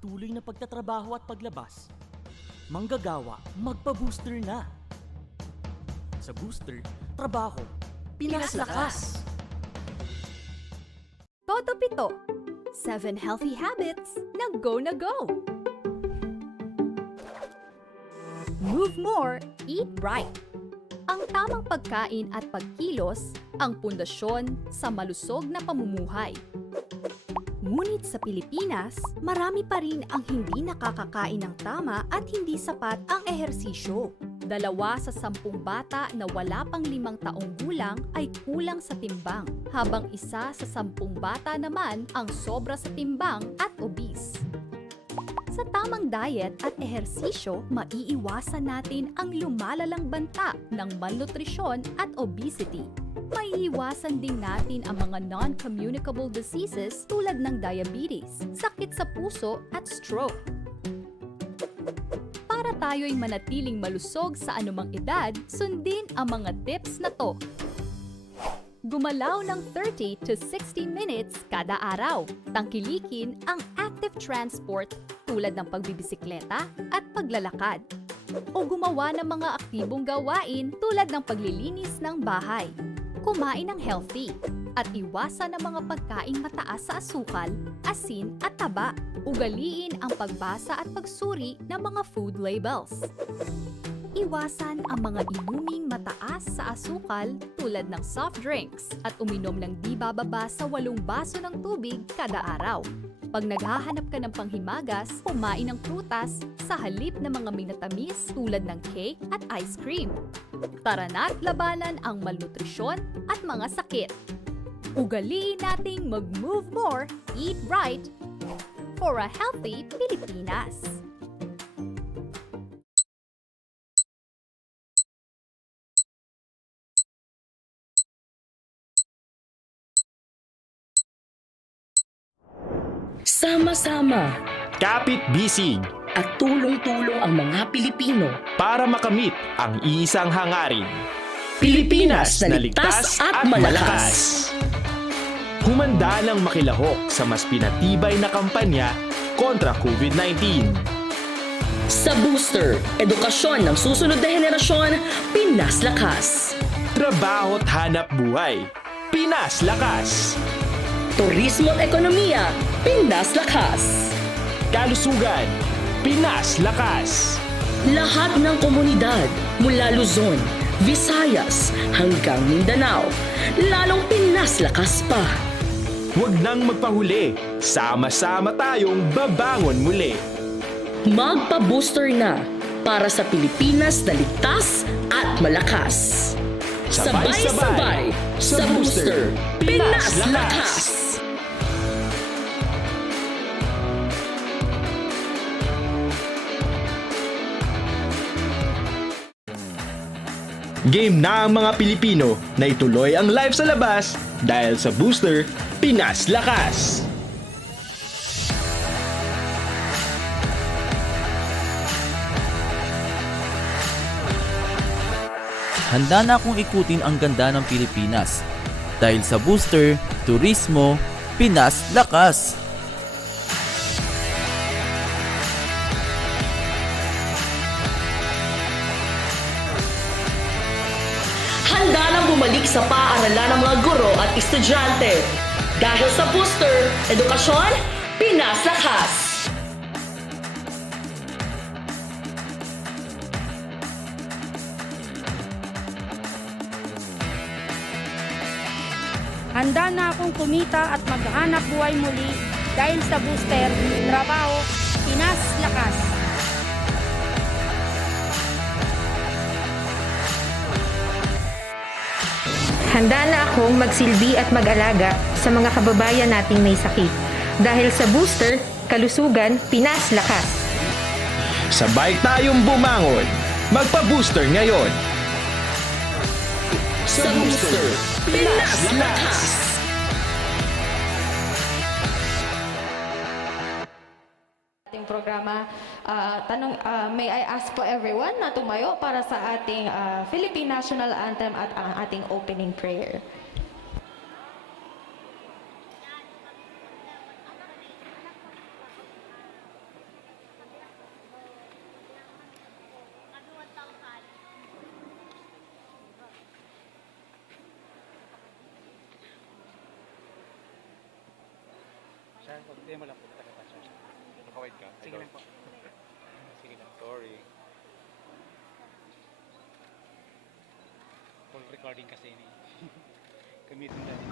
patuloy na pagtatrabaho at paglabas, manggagawa, magpa-booster na. Sa booster, trabaho, Pinas Lakas! Todo Pito, 7 healthy habits na go na go. Move more, eat right. Ang tamang pagkain at pagkilos ang pundasyon sa malusog na pamumuhay. Ngunit sa Pilipinas, marami pa rin ang hindi nakakakain ng tama at hindi sapat ang ehersisyo. 2 sa 10 bata na wala pang 5 taong gulang ay kulang sa timbang, habang 1 sa 10 bata naman ang sobra sa timbang at obese. Sa tamang diet at ehersisyo, maiiwasan natin ang lumalalang banta ng malnutrisyon at obesity. Maiiwasan din natin ang mga non-communicable diseases tulad ng diabetes, sakit sa puso at stroke. Para tayo'y manatiling malusog sa anumang edad, sundin ang mga tips na to. Gumalaw ng 30 to 60 minutes kada araw. Tangkilikin ang active transport tulad ng pagbibisikleta at paglalakad. O gumawa ng mga aktibong gawain tulad ng paglilinis ng bahay. Kumain ng healthy at iwasan ang mga pagkaing mataas sa asukal, asin at taba. Ugaliin ang pagbasa at pagsuri ng mga food labels. Iwasan ang mga inuming mataas sa asukal tulad ng soft drinks at uminom ng di bababa sa 8 baso ng tubig kada araw. Pag naghahanap ka ng panghimagas, kumain ng prutas sa halip ng mga minatamis tulad ng cake at ice cream. Tara na't labanan ang malnutrisyon at mga sakit. Ugaliin nating mag-move more, eat right, for a healthy Pilipinas. Sama-sama Kapit-bisig at tulong-tulong ang mga Pilipino. para makamit ang iisang hangarin. Pilipinas na ligtas at malakas. Humanda ng makilahok sa mas pinatibay na kampanya kontra COVID-19. Sa booster, edukasyon ng susunod na henerasyon, Pinas Lakas. Trabaho't hanap buhay, Pinas Lakas. Turismo at ekonomiya, Pinas Lakas. Kalusugan, Pinas Lakas. Lahat ng komunidad mula Luzon, Visayas hanggang Mindanao, lalong Pinas Lakas pa. Huwag nang magpahuli, sama-sama tayong babangon muli. Magpa-booster na para sa Pilipinas na ligtas at malakas. Sabay-sabay sa booster, Pinas Lakas! Game na ang mga Pilipino na ituloy ang live sa labas dahil sa booster, Pinas Lakas! Handa na akong ikutin ang ganda ng Pilipinas. Dahil sa booster, turismo, Pinas Lakas! Handa nang bumalik sa paaralan ng mga guro at estudyante. Dahil sa booster, edukasyon, Pinas Lakas! Handa na akong kumita at maghanap buhay muli dahil sa booster, trabaho, Pinas Lakas. Handa na akong magsilbi at mag-alaga sa mga kababayan nating may sakit. Dahil sa booster, kalusugan, Pinas Lakas. Sabay tayong bumangon, magpa-booster ngayon! Sa booster, Pinas Lakas! Ating programa, may I ask po everyone na tumayo para sa ating Philippine National Anthem at ang ating opening prayer. Demo lang po, taga-passion. Nakawait ka? Sige lang po. Sige lang, sorry. Full recording kasi ni. Gamitin natin.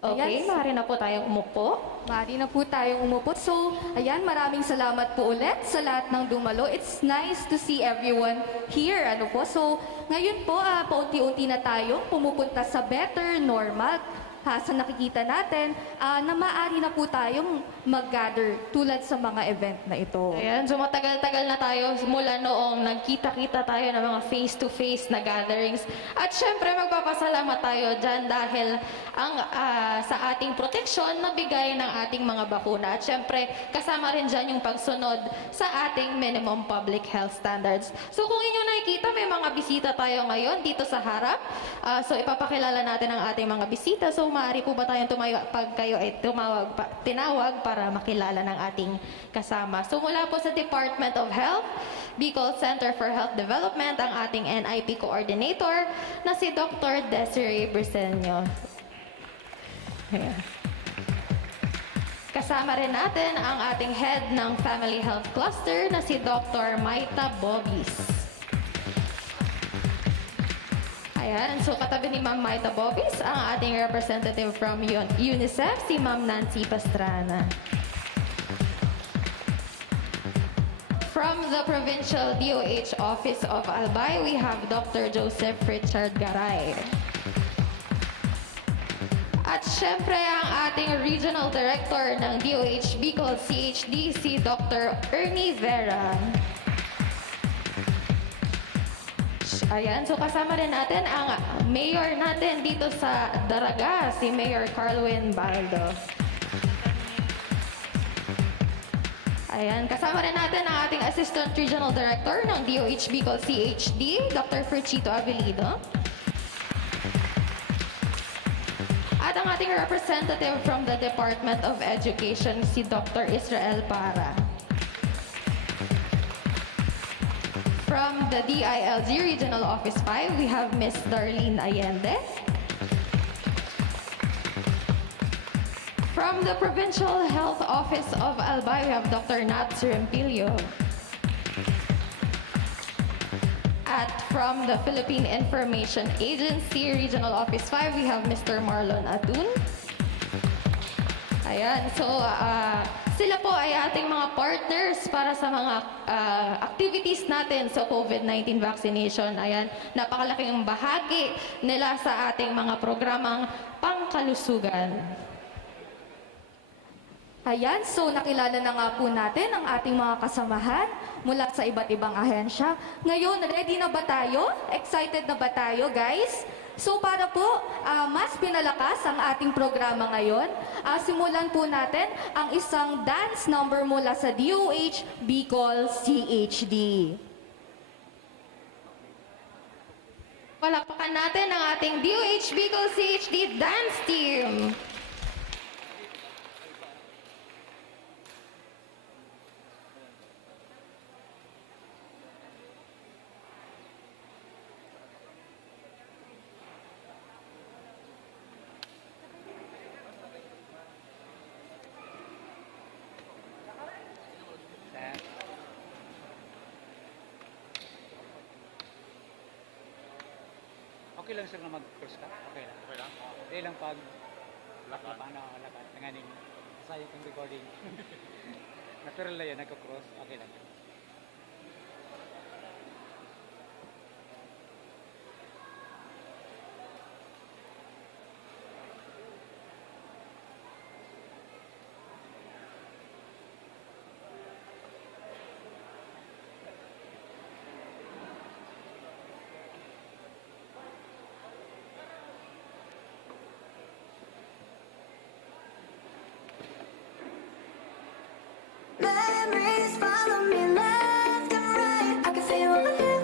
Okay, maaari na po tayong umupo. Maaari na po tayong umupo. So, ayan, maraming salamat po ulit sa lahat ng dumalo. It's nice to see everyone here. Ano po? So, ngayon po, paunti-unti na tayong pumupunta sa better normal. Sa nakikita natin na maaari na po tayong mag-gather tulad sa mga event na ito. Ayan, so matagal-tagal na tayo mula noong nagkita-kita tayo ng mga face-to-face na gatherings. At syempre, magpapasalamat tayo dyan dahil sa ating proteksyon na bigay ng ating mga bakuna. At syempre, kasama rin dyan yung pagsunod sa ating minimum public health standards. So kung inyo nakikita, may mga bisita tayo ngayon dito sa harap. So ipapakilala natin ang ating mga bisita. So maaari po ba tayong tumayo pag kayo ay tinawag para makilala ng ating kasama. So mula po sa Department of Health, Bicol Center for Health Development, ang ating NIP Coordinator na si Dr. Desiree Briseño. Ayan. Kasama rin natin ang ating head ng Family Health Cluster na si Dr. Maita Bobis. Ayan, so katabi ni Ma'am Maita Bobis, ang ating representative from UNICEF, si Ma'am Nancy Pastrana. From the Provincial DOH Office of Albay, we have Dr. Joseph Richard Garay. At syempre, ang ating Regional Director ng DOH Bicol CHD, si Dr. Ernie Vera. Ayan, so kasama rin natin ang mayor natin dito sa Daraga, si Mayor Carlwin Baldo. Ayan, kasama rin natin ang ating Assistant Regional Director ng DOH Bicol CHD, Dr. Ferchito Avelido. At ang ating representative from the Department of Education, si Dr. Israel Para. From the DILG Regional Office 5, we have Miss Darlene Allende. From the Provincial Health Office of Albay, we have Dr. Nat Surimpilio. At from the Philippine Information Agency Regional Office 5, we have Mr. Marlon Adun. Ayan, so sila po ay ating mga partners para sa mga activities natin sa COVID-19 vaccination. Ayan, napakalaking bahagi nila sa ating mga programang pangkalusugan. Ayan, so nakilala na nga po natin ang ating mga kasamahan mula sa iba't ibang ahensya. Ngayon, ready na ba tayo? Excited na ba tayo, guys? So para po mas pinalakas ang ating programa ngayon, simulan po natin ang isang dance number mula sa DOH Bicol CHD. Palakpakan natin ang ating DOH Bicol CHD dance team. Okay lang sir na mag-cross ka? Okay lang. Okay lang? Okay lang pag lakad. Paano lakad? Nanganing sayang kang recording. Natural na yan, nagka-cross. Okay lang. Memories follow me left and right. I can feel you.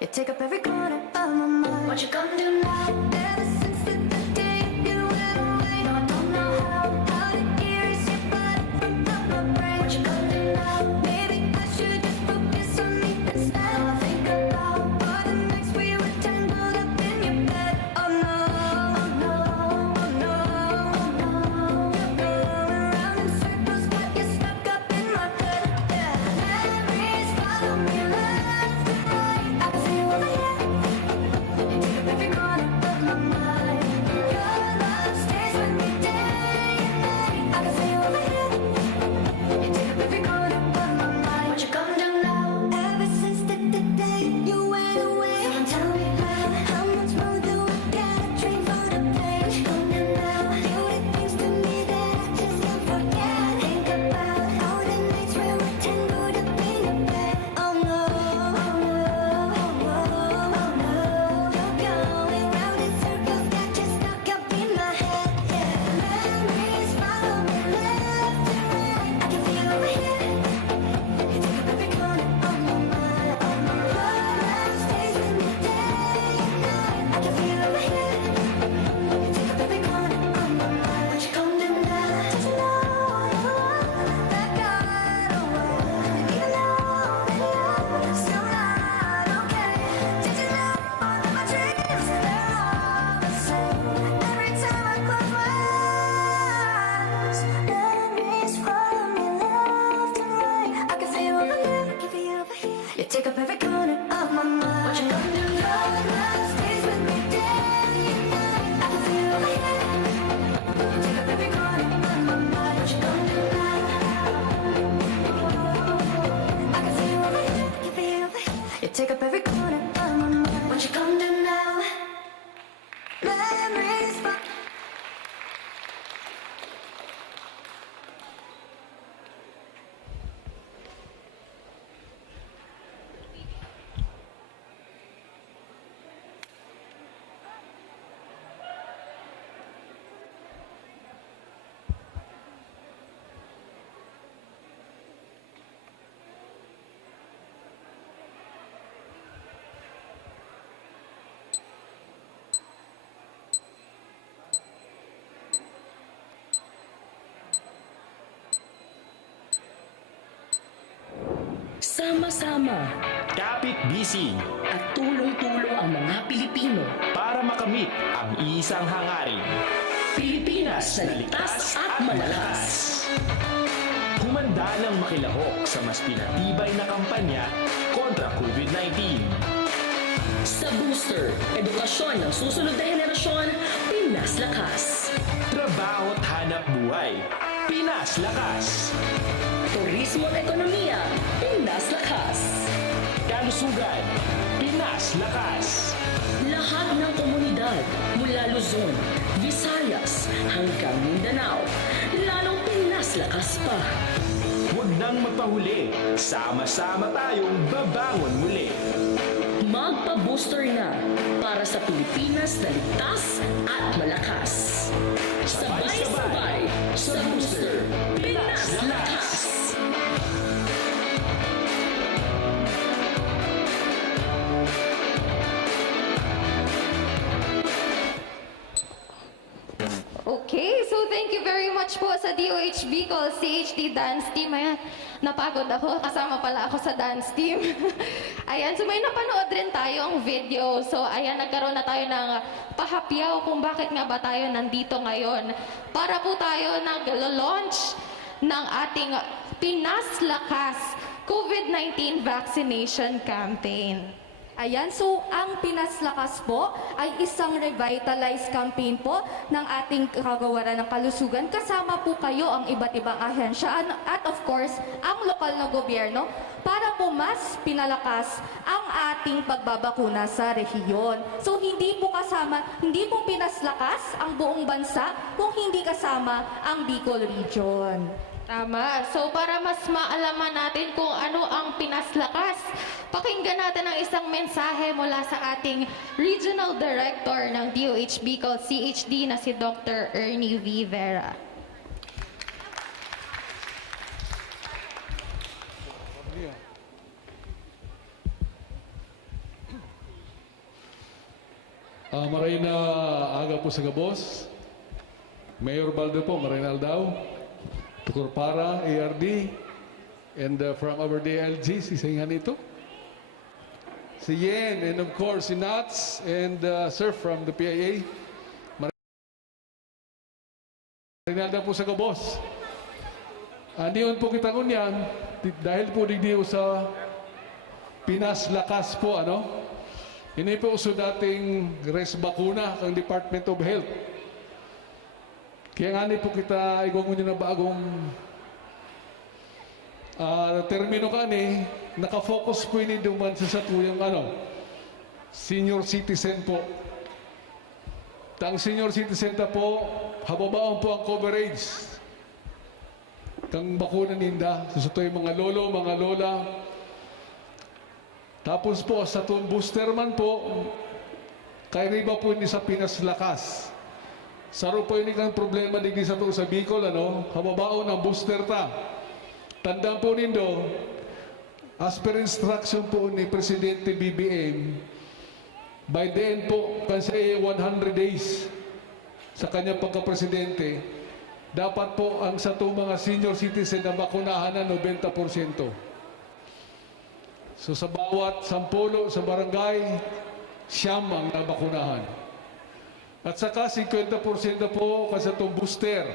You take up every corner of my mind. What you gonna do now? Ever since the day you went away, no, I don't know how to erase your blood from my brain. What you gonna do now? Maybe I should just focus on me instead. All I think about are the nights we were tangled up in your bed. Oh no, oh no, oh no, oh no. You're going around in circles, but you're stuck up in my head. Yeah. Memories follow me left and right. I can see you over here. You take up every corner of my mind. Your love stays with me day and night. I can see you over here. You take up every corner of my mind. What you gonna do now? Ever since the day you went away, someone tell me how much more do I gotta train for the plane? What you gonna do now? You did things to me that I just can't forget. Think about all the nights where we're tangled up in your bed. Oh no, oh no, oh no, oh no. You're going round in circles, got you stuck up in my head. Yeah. Memories follow me left and right. I can feel you over here. You take up every corner of my mind. Your love stays with me day and night. I can feel you over here. You take up every corner of my mind. What you gonna do now? Did you know that got away? Even though it's still not okay. Did you know that my dreams, they're all the same? Every time I close my eyes, memories follow me left and right. I can feel you over here. You take up every corner of my mind. What you gonna do? Your love stays with me day and night. I can feel you over here. You take up every corner of my mind. What you gonna do now? I can feel you over here. You take up every corner of my mind. What you gonna do now? Memories. Sama-sama, kapit-bisig At tulong-tulong ang mga Pilipino. para makamit ang isang hangarin. Pilipinas na ligtas at malakas. Humanda ng makilahok sa mas pinatibay na kampanya kontra COVID-19. Sa Booster, edukasyon ng susunod na henerasyon, Pinas Lakas. Trabaho at hanap buhay. Pinas Lakas. Turismo at ekonomiya, Pinas Lakas. Kalusugan. Pinas Lakas. Lahat ng komunidad mula Luzon, Visayas hanggang Mindanao, lalong Pinas Lakas pa. Huwag nang magpahuli. Sama-sama tayong babangon muli. Magpa-booster na para sa Pilipinas na ligtas at malakas. Sabay-sabay sa Booster, Pinas Lakas! Okay, so thank you very much po sa DOH Bicol CHD Dance Team. Ayan, napagod ako. Kasama pala ako sa dance team. Ayan, so may napanood rin tayong video. So ayan, nagkaroon na tayo ng pahapyaw kung bakit nga ba tayo nandito ngayon. Para po tayo nag-launch ng ating Pinas Lakas COVID-19 Vaccination Campaign. Ayan, so ang Pinas Lakas po ay isang revitalized campaign po ng ating kagawaran ng kalusugan. Kasama po kayo ang iba't ibang ahensya at of course, ang lokal na gobyerno para po mas pinalakas ang ating pagbabakuna sa rehiyon. So hindi po Pinas Lakas ang buong bansa kung hindi kasama ang Bicol Region. Tama. So para mas maalaman natin kung ano ang Pinas Lakas, pakinggan natin ang isang mensahe mula sa ating Regional Director ng DOH Bicol CHD na si Dr. Ernie V. Vera. Maray na aga po sa Gabos. Mayor Baldo po, maray na aldaw. Tukur para, ARD, and from our DLG, si Saingan ito. Si Yen, and of course, si Nats, and Sir from the PIA. Marinalda po sa Gabos. Andiyon po kita kunyan, dahil po digdiyo sa Pinas Lakas po, ano? Ini po sa dating res bakuna ng Department of Health. Kaya nga po kita igungun nyo na bagong termino ka ni, nakafocus po ini duman sa tuyang senior citizen po. Tang senior citizen ta po, hababaon po ang coverage. Kang bakuna ninda, susutoy mga lolo, mga lola. Tapos po, sa tuwang booster man po, kay riba po ini sa Pinas Lakas. Saro po ini kang problema digdi sa to sa Bicol, hababaon ang booster ta. Tandaan po nindo, as per instruction po ni Presidente BBM, by the end po, kasi 100 days sa kanyang pagka-presidente, dapat po ang sa to mga senior citizen na bakunahan na 90%. So sa bawat sampulo sa barangay, siyam ang nabakunahan. At saka 50% po kasi itong booster.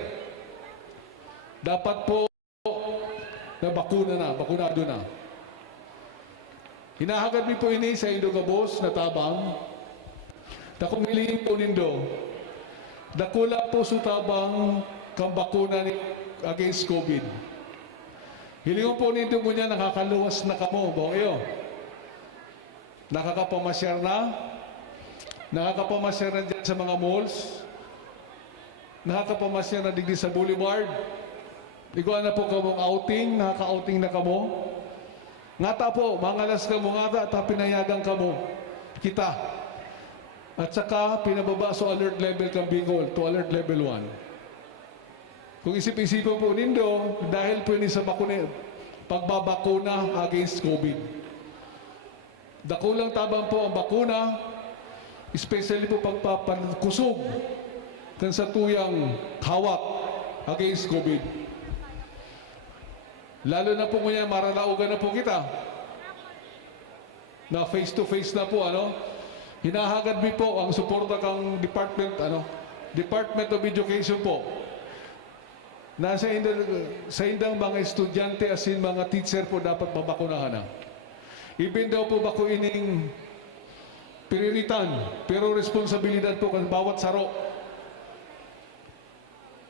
Dapat po na bakunado na. Hinahagad mi po ini sa Indogabos na tabang. Dakong ilihin po nindo, dakula po sa tabang kang bakuna against COVID. Hilingon po nindo mo niya nakakaluwas na kamo, bongyo. Nakakapamasyar na. Nakakapamasyar na dyan sa mga malls. Nakakapamasyar na digdi sa boulevard. Iguan na po kamong outing, nakaka-outing na kamo. Ngata po, mangalas kamo ngata, at pinayagan kamo. Kita. At saka, pinababa sa alert level kang Bicol to alert level 1. Kung isip-isipan po nindo, dahil po ini sa pagbabakuna against COVID. Dakulang tabang po ang bakuna, especially po pagpapakusog kan sa tuyang hawak against COVID. Lalo na po ngayon, maralaugan na po kita. na face-to-face na po, hinahagad mi po ang suporta kang Department of Education po. Sa indang mga estudyante as in mga teacher po dapat mabakunahan na. Even daw po bako ining prioritan, pero responsibilidad po kan bawat saro.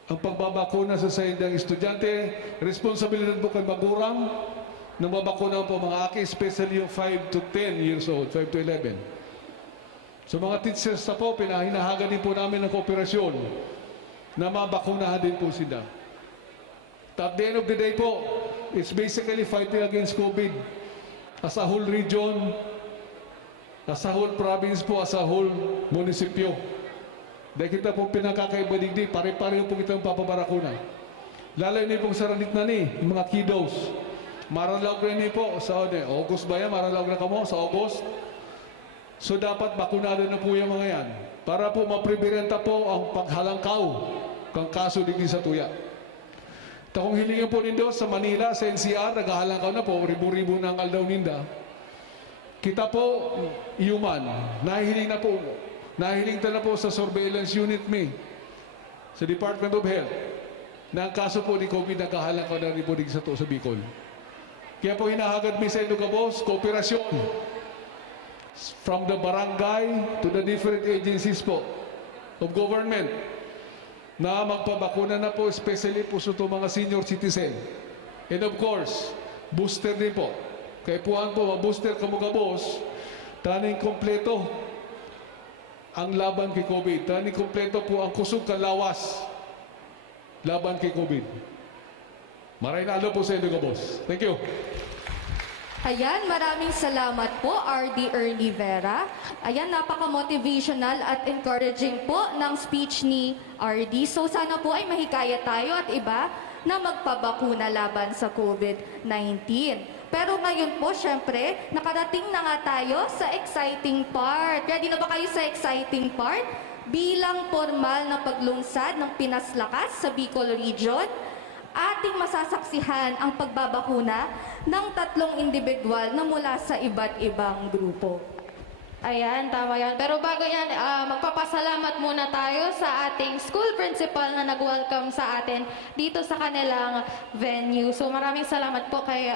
Ang pagbabakuna sa indang estudyante, responsibilidad po kan magurang na mabakuna po mga aki, especially yung 5 to 10 years old, 5 to 11. So mga teachers na po, pinahinahagan din po namin ng kooperasyon na mabakunahan din po sila. At the end of the day po, it's basically fighting against COVID. As a whole region, as a whole province po, as a whole munisipyo. Dahil kita po pinakakaiba digdi, pare-pareho po kitang papabarakuna. Lalay ni pong saranit na ni, mga kiddos. Maralaw rin ni po sa August ba yan? Maralaw na kamo sa August? So dapat bakunado na po yung mga yan para po mapreberenta po ang paghalangkaw kang kaso digdi sa tuya. Kung hilingin po nindo sa Manila, sa NCR, naghahalangkaw na po, ribu-ribu ng aldaw ninda. Kita po, human, nahihiling na po sa surveillance unit sa Department of Health na ang kaso po ni COVID naghahalangkaw na rin po digdi sa to sa Bicol. Kaya po hinahagad mi sa Ilocos, kooperasyon. From the barangay to the different agencies po of government na magpabakuna na po, especially po sa mga senior citizen. And of course, booster din po. Kaya puan po, booster kamugabos, taning kompleto ang laban kay COVID. Taning kompleto po ang kusog kalawas laban kay COVID. Maraming nalo po sa inyo, boss. Thank you. Ayan, maraming salamat po, RD Ernie Vera. Ayan, napaka-motivational at encouraging po ng speech ni RD. So sana po ay mahikayat tayo at iba na magpabakuna laban sa COVID-19. Pero ngayon po, syempre, nakarating na nga tayo sa exciting part. Ready na ba kayo sa exciting part? Bilang formal na paglungsad ng Pinas Lakas sa Bicol Region, ating masasaksihan ang pagbabakuna ng 3 individual na mula sa iba't ibang grupo. Ayan, tama yan. Pero bago yan, magpapasalamat muna tayo sa ating school principal na nag-welcome sa atin dito sa kanilang venue. So maraming salamat po kay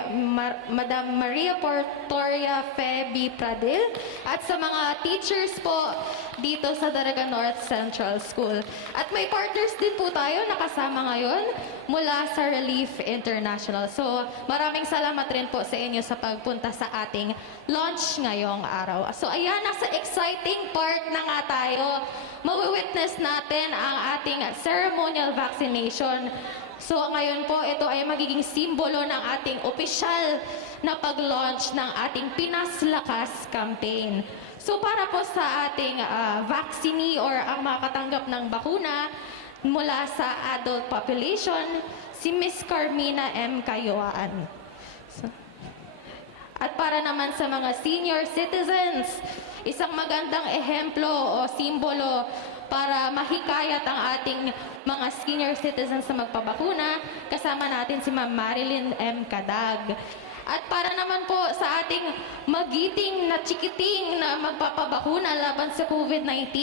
Madam Maria Portoria Feby Pradil at sa mga teachers po dito sa Daraga North Central School. At may partners din po tayo nakasama ngayon mula sa Relief International. So maraming salamat rin po sa inyo sa pagpunta sa ating launch ngayong araw. So ayan, nasa exciting part na nga tayo. Mawi-witness natin ang ating ceremonial vaccination. So ngayon po, ito ay magiging simbolo ng ating opisyal na pag-launch ng ating Pinas Lakas campaign. So para po sa ating vaccinee or ang makatanggap ng bakuna mula sa adult population, si Miss Carmina M. Cayoan. At para naman sa mga senior citizens, isang magandang ehemplo o simbolo para mahikayat ang ating mga senior citizens na magpabakuna, kasama natin si Ma'am Marilyn M. Cadag. At para naman po sa ating magiting na chikiting na magpapabakuna laban sa COVID-19,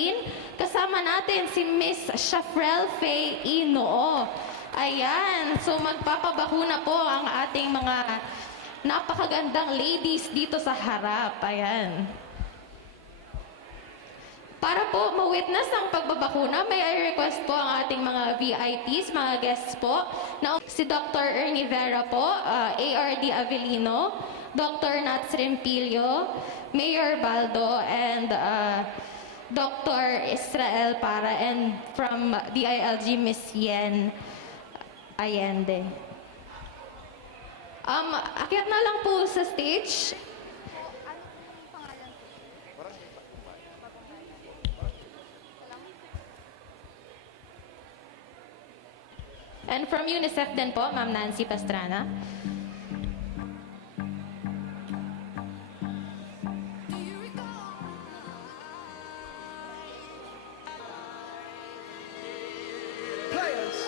kasama natin si Miss Shafrel Faye Inoo. Ayan, so magpapabakuna po ang ating mga napakagandang ladies dito sa harap. Ayan. Para po ma-witness ang pagbabakuna, may I request po ang ating mga VIPs, mga guests po, na si Dr. Ernie Vera po, ARD Avellino, Dr. Nats Rempilio, Mayor Baldo, and Dr. Israel Para, and from DILG, Miss Yen Allende. Akyat na lang po sa stage. And from UNICEF din po, Ma'am Nancy Pastrana. Players,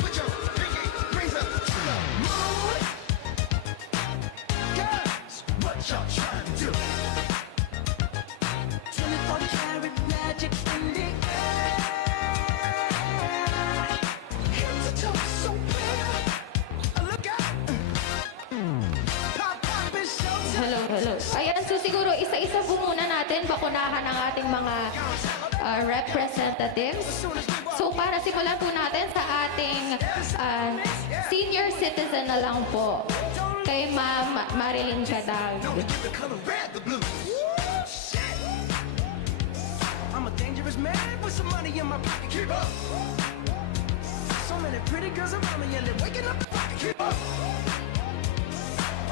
put your pinky rings up to the moon. Girls, what y'all trying to do? siguro isa-isa po muna natin bakunahan ang ating mga representatives. So para simulan po natin sa ating senior citizen na lang po, kay Ma'am Marilyn Cadag. I'm a dangerous man with some money in my pocket. Keep up. So many pretty girls around me and they're waking up the rocket. Keep up.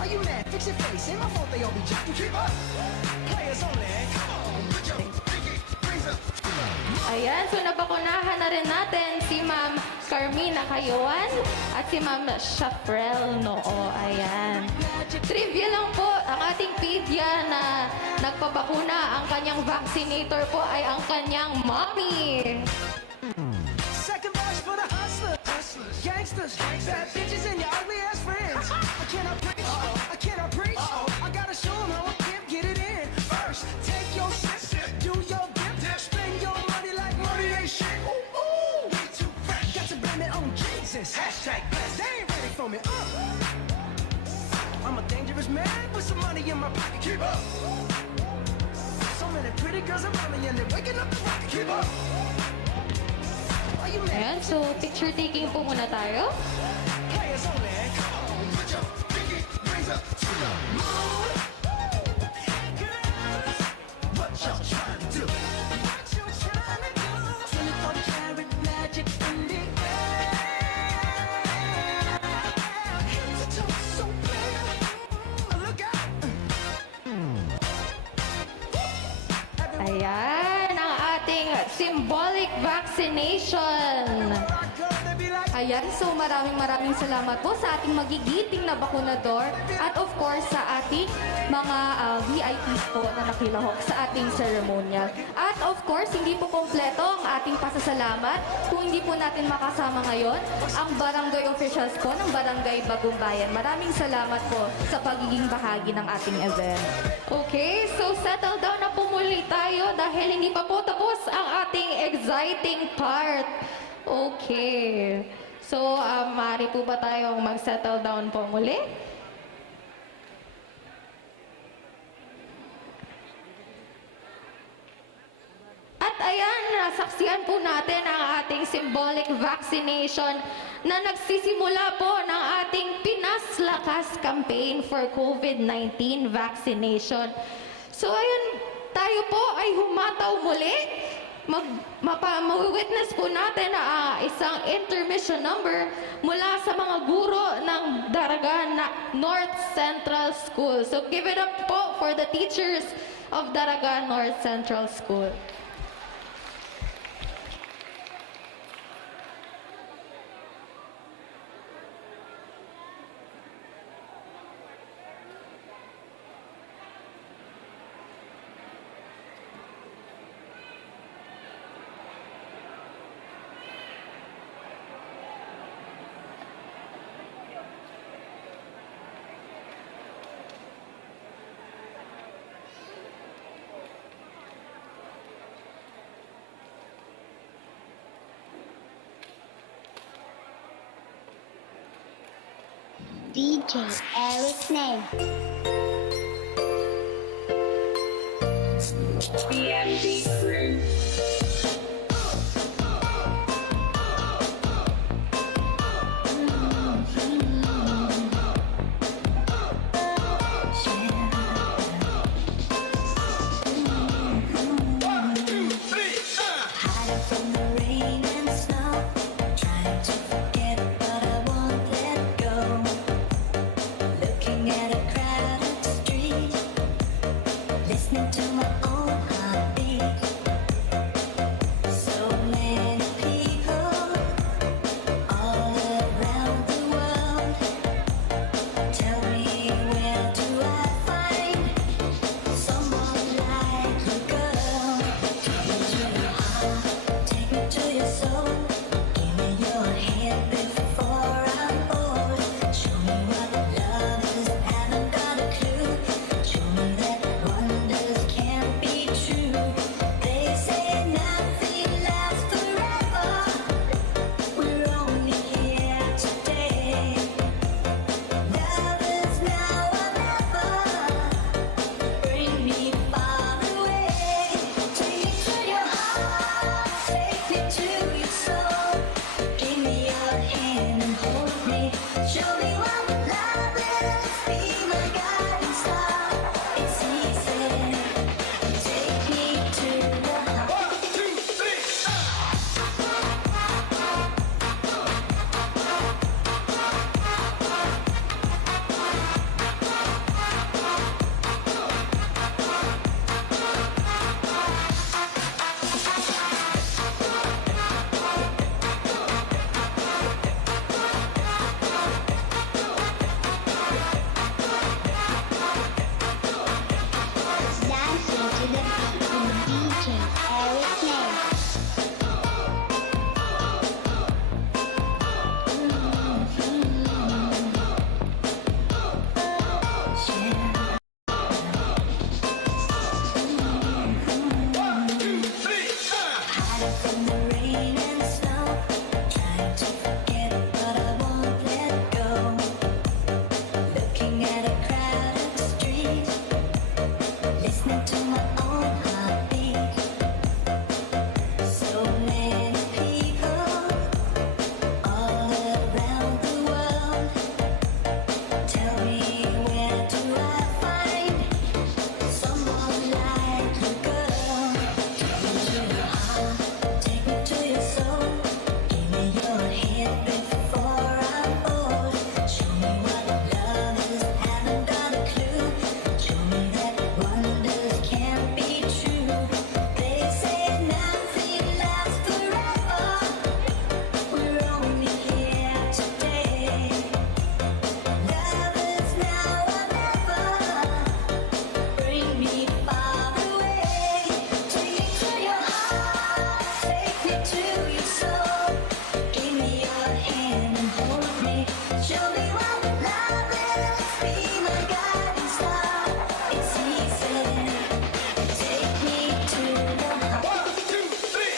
Why you mad? Fix your face. Ain't my fault they all be jacking. Keep up. Players only. Come on, put your pinky rings up. Ayan, so nabakunahan na rin natin si Ma'am Carmina Cayuan at si Ma'am Shafrel Noo. Ayan. Trivia lang po, ang ating pedya na nagpabakuna, ang kanyang vaccinator po ay ang kanyang mommy. Second verse for the hustlers, gangsters, bad bitches and your ugly ass friends. I cannot preach, I cannot preach. I gotta show them how I can get it in. First, take your sip, do your dip, spend your money like money ain't shit. Ooh, ooh, we too fresh. Got to blame it on Jesus. Hashtag blessed. They ain't ready for me. I'm a dangerous man with some money in my pocket. Keep up. So many pretty girls around me and they're waking up the rocket. Keep up. Ayan, so picture taking po muna tayo. Players only. Come on, put your pinky rings up to the moon. Girls, what y'all trying to do? What you trying to do? 24 karat magic in the air. Head to toe so clear. Look out. Ayan, ang ating symbolic vaccination. Ayan, so maraming salamat po sa ating magigiting na bakunador at of course sa ating mga VIPs po na nakilahok sa ating ceremonial. At of course, hindi po kompleto ang ating pasasalamat kung hindi po natin makasama ngayon ang barangay officials po ng Barangay Bagong Bayan. Maraming salamat po sa pagiging bahagi ng ating event. Okay, so settle down na po muli tayo dahil hindi pa po tapos ang ating exciting part. Okay. So, maaari po ba tayong mag-settle down po muli? At ayan, nasaksihan po natin ang ating symbolic vaccination na nagsisimula po ng ating Pinas Lakas campaign for COVID-19 vaccination. So ayun, tayo po ay humataw muli. Mawitness po natin na isang intermission number mula sa mga guro ng Daraga North Central School. So give it up po for the teachers of Daraga North Central School. DJ Eric's name. BMB crew. hide from the rain and snow. Trying to forget, but I won't let go. Looking at a crowded street, listening to my own heartbeat. So many people all around the world. Tell me, where do I find someone like you, girl? Take me to your heart, take me to your soul. Give me your hand before I'm old. Show me what love is, haven't got a clue. Show me that wonders can't be true. They say nothing lasts forever. We're only here today. Love is now or never. Bring me far away. Take me to your heart, take me to your soul. Give me your hand and hold me. Show me what love is. Be my guiding star. It's easy. Take me to your heart. 1, 2, 3.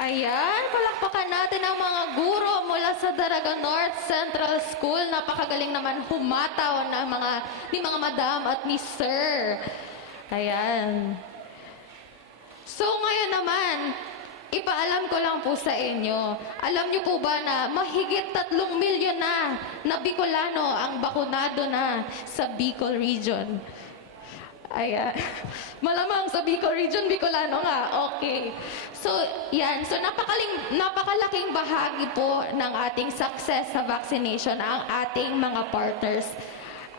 Ayan, palakpakan natin ang mga guro mula sa Daraga North Central School. Napakagaling naman humataw ng ni mga madam at ni sir. Ayan. So ngayon naman, ipaalam ko lang po sa inyo. Alam niyo po ba na mahigit 3 milyon na Bicolano ang bakunado na sa Bicol Region? Ayan. Malamang sa Bicol Region, Bicolano nga. Okay. So, yan. So, napakalaking bahagi po ng ating success sa vaccination ang ating mga partners.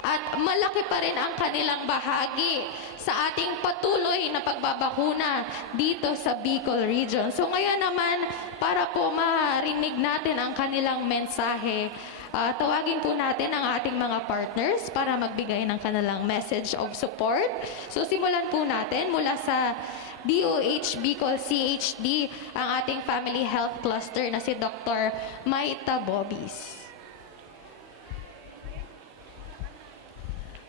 At malaki pa rin ang kanilang bahagi sa ating patuloy na pagbabakuna dito sa Bicol Region. So, ngayon naman, para po marinig natin ang kanilang mensahe, tawagin po natin ang ating mga partners para magbigay ng kanilang message of support. So simulan po natin mula sa DOH Bicol CHD, ang ating family health cluster na si Dr. Maita Bobis.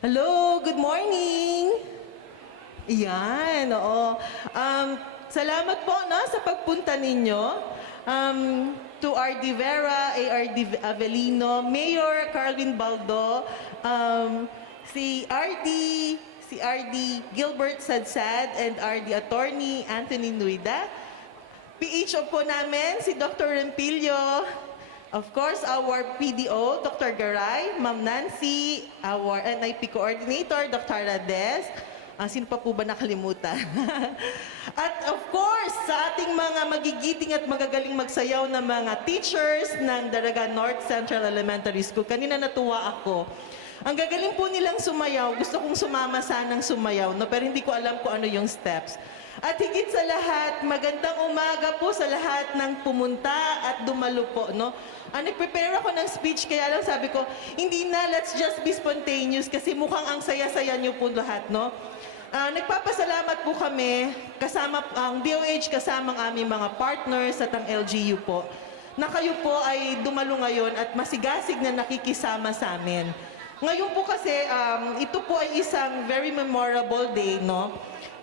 Hello, good morning! Yan, oo. Salamat po sa pagpunta ninyo. To RD Vera, ARD Avelino, Mayor Carlin Baldo, si RD Gilbert Sadsad, and RD Attorney Anthony Nuida. PHO po namin, si Dr. Rempilio, of course, our PDO, Dr. Garay, Ma'am Nancy, our NIP Coordinator, Dr. Rades. Sino pa po ba nakalimutan? At of course, sa ating mga magigiting at magagaling magsayaw na mga teachers ng Daraga North Central Elementary School. Kanina natuwa ako. Ang gagaling po nilang sumayaw. Gusto kong sumama sanang sumayaw, no? Pero hindi ko alam kung ano yung steps. At higit sa lahat, magandang umaga po sa lahat ng pumunta at dumalo po, no? Nag-prepare ako ng speech, kaya lang sabi ko, hindi na, let's just be spontaneous kasi mukhang ang saya-saya niyo po lahat, no? Nagpapasalamat po kami, kasama ang DOH, kasama ang aming mga partners at ang LGU po, na kayo po ay dumalo ngayon at masigasig na nakikisama sa amin. Ngayon po kasi, ito po ay isang very memorable day, no?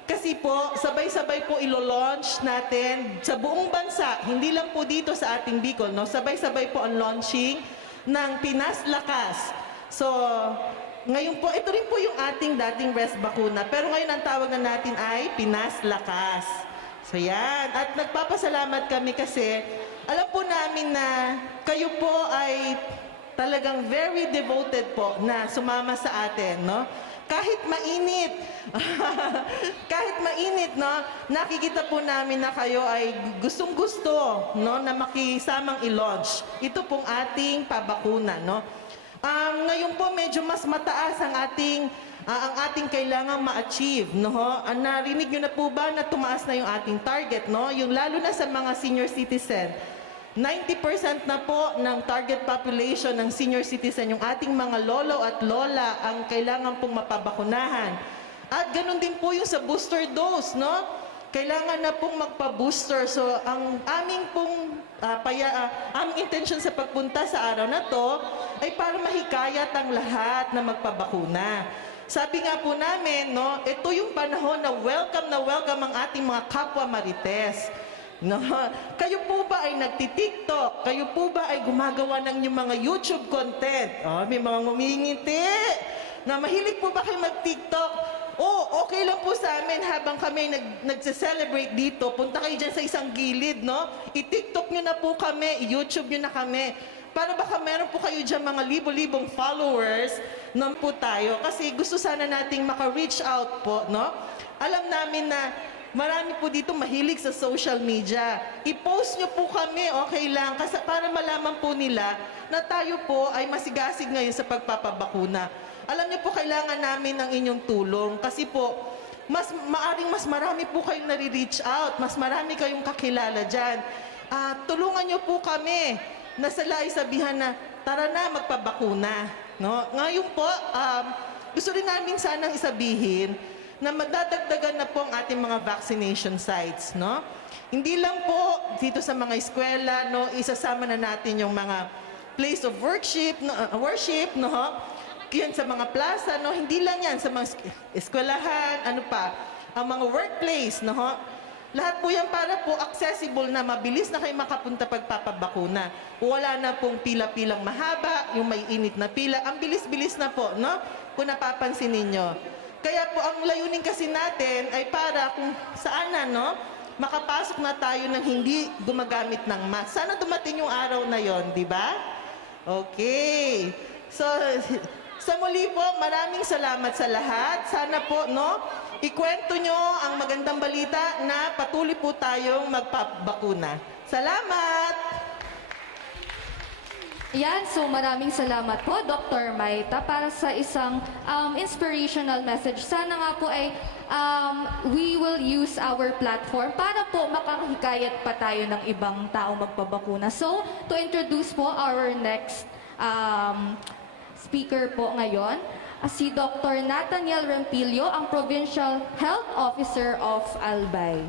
Kasi po, sabay-sabay po ilo-launch natin sa buong bansa, hindi lang po dito sa ating Bicol, no? Sabay-sabay po ang launching ng Pinas Lakas. So, ngayon po, ito rin po yung ating dating breast bakuna. Pero ngayon ang tawag na natin ay Pinas Lakas. So yan. At nagpapasalamat kami kasi alam po namin na kayo po ay talagang very devoted po na sumama sa atin, no? Kahit mainit, kahit mainit, no? Nakikita po namin na kayo ay gustong-gusto, no? Na makisamang i-launch. Ito pong ating pabakuna, no? Ngayon po medyo mas mataas ang ating ang ating kailangang ma-achieve, no? Narinig nyo na po ba na tumaas na yung ating target, no? Yung lalo na sa mga senior citizen. 90% na po ng target population ng senior citizen, yung ating mga lolo at lola ang kailangan pong mapabakunahan. At ganun din po yung sa booster dose, no? Kailangan na pong magpa-booster. So, ang aming pong aming intention sa pagpunta sa araw na to ay para mahikayat ang lahat na magpabakuna. Sabi nga po namin, no, ito yung panahon na welcome ang ating mga kapwa Marites. No? Kayo po ba ay nagti-TikTok? Kayo po ba ay gumagawa ng inyong mga YouTube content? May mga ngumingiti. Na mahilig po ba kayo mag-TikTok? Okay lang po sa amin habang kami nagse-celebrate dito. Punta kayo dyan sa isang gilid, no? I-TikTok nyo na po kami, i-YouTube nyo na kami. Para baka meron po kayo dyan mga libo-libong followers na po tayo. Kasi gusto sana nating maka-reach out po, no? Alam namin na marami po dito mahilig sa social media. I-post nyo po kami, okay lang, kasi para malaman po nila na tayo po ay masigasig ngayon sa pagpapabakuna. Alam niyo po, kailangan namin ng inyong tulong kasi po, maaring mas marami po kayong nare-reach out, mas marami kayong kakilala dyan. Tulungan niyo po kami na sila ay sabihan na, tara na, magpabakuna. No? Ngayon po, gusto rin namin sanang isabihin na madadagdagan na po ang ating mga vaccination sites. No? Hindi lang po dito sa mga eskwela, no, isasama na natin yung mga place of worship, no? Yan sa mga plaza, no? Hindi lang yan sa mga eskwelahan, ang mga workplace, no? Lahat po yan para po accessible na, mabilis na kayo makapunta pagpapabakuna. Wala na pong pila-pilang mahaba, yung may init na pila. Ang bilis-bilis na po, no? Kung napapansin ninyo. Kaya po, ang layunin kasi natin ay para kung saan na, no? Makapasok na tayo ng hindi gumagamit ng mask. Sana dumating yung araw na yon, di ba? Okay. So, sa muli po, maraming salamat sa lahat. Sana po, no, ikwento nyo ang magandang balita na patuloy po tayong magpabakuna. Salamat! Yan, so maraming salamat po, Dr. Maita, para sa isang inspirational message. Sana nga po ay we will use our platform para po makahikayat pa tayo ng ibang tao magpabakuna. So, to introduce po our next speaker po ngayon, si Dr. Nathaniel Rampillo, ang Provincial Health Officer of Albay.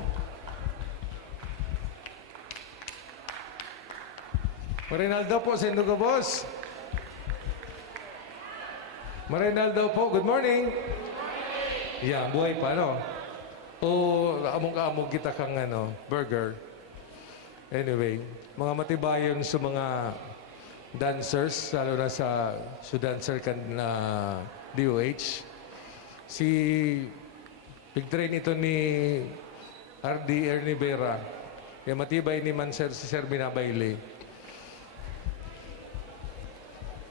Marinaldo po, Sendugo Boss. Marinaldo po, good morning. Yeah, buhay pa, no? Among-among kita kang burger. Anyway, mga matibayon sa mga dancers, lalo na sa dancer kan na DOH. Si big train ito ni RD Ernie Vera. Yung matibay ni man sir, si Sir Binabayle.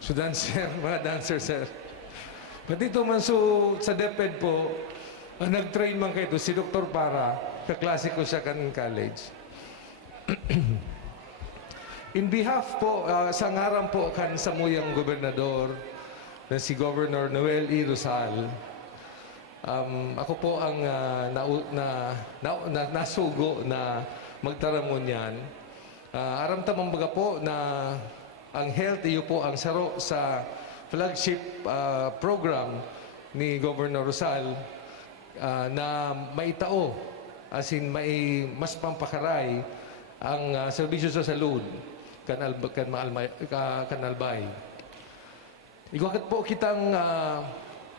So dancer, mga dancer sir. Pati ito man sa DepEd po, nag-train man kayo si Dr. Para, kaklase ko siya kan college. In behalf po, sa ngaran po kan samuyang gobernador na si Governor Noel E. Rosal, ako po ang nasugo na magtaramon yan. Aramtamang baga po na ang health iyo po ang saro sa flagship program ni Governor Rosal na maitao, as in mas pampakaray ang serbisyo sa salud kan Albay. Iguakat po kitang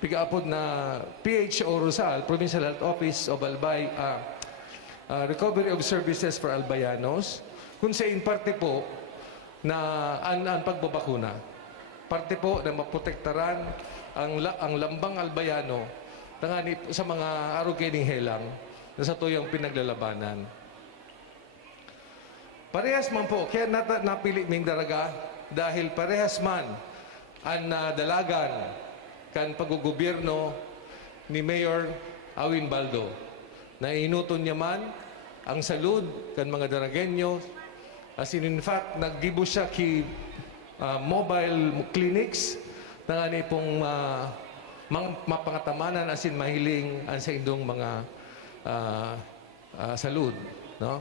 pigaapod na PHO Rosal, Provincial Health Office of Albay, Recovery of Services for Albayanos, kung sa in parte po na ang pagbabakuna. Parte po na maprotektaran ang lambang albayano sa mga arugening helang na sa tuyang pinaglalabanan. Parehas man po, kaya napili ming daraga dahil parehas man ang dalagan kan paggugobyerno ni Mayor Awin Baldo na inuton niya man ang salud kan mga daragenyo, as in fact naggibo siya ki mobile clinics na nga pong mapangatamanan asin mahiling ang sa indong mga salud, no?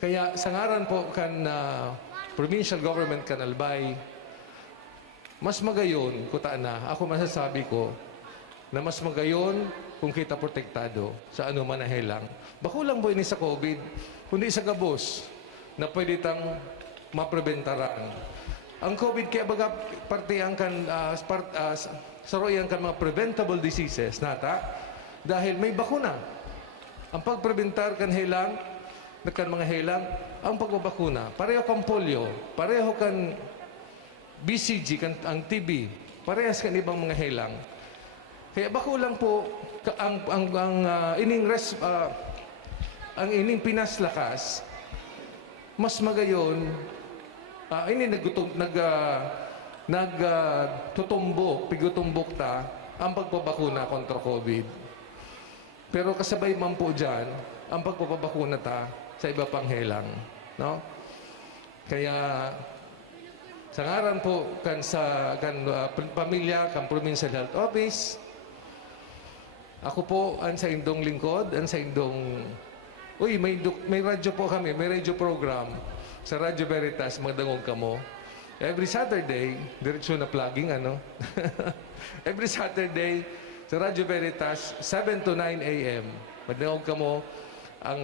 Kaya sa ngaran po kan provincial government kan Albay, mas magayon kuta na ako masasabi ko na mas magayon kung kita protektado sa ano man na helang. Bako lang po ini sa COVID, kundi sa gabos na pwede tang mapreventaran. Ang COVID kaya baga partiyan kan saroyan kan mga preventable diseases nata dahil may bakuna. Ang pagprebentar kan helang, kan mga helang, ang pagbabakuna. Pareho kang polio, pareho kan BCG, kan ang TB, parehas kan ibang mga helang. Kaya bako lang po ang ining pinaslakas mas magayon ini pigutumbok ta ang pagpapakuna kontra COVID. Pero kasabay man po dyan ang pagpapakuna ta sa iba pang helang, no? Kaya sa ngaran po kan pamilya kan Provincial Health Office, ako po ang sa indong lingkod, ang sa indong may radyo po kami, may radio program sa Radyo Veritas, magdangog kamo. Every Saturday, diretso na plugging, ano? Every Saturday, sa Radyo Veritas, 7 to 9 a.m. Magdangog kamo ang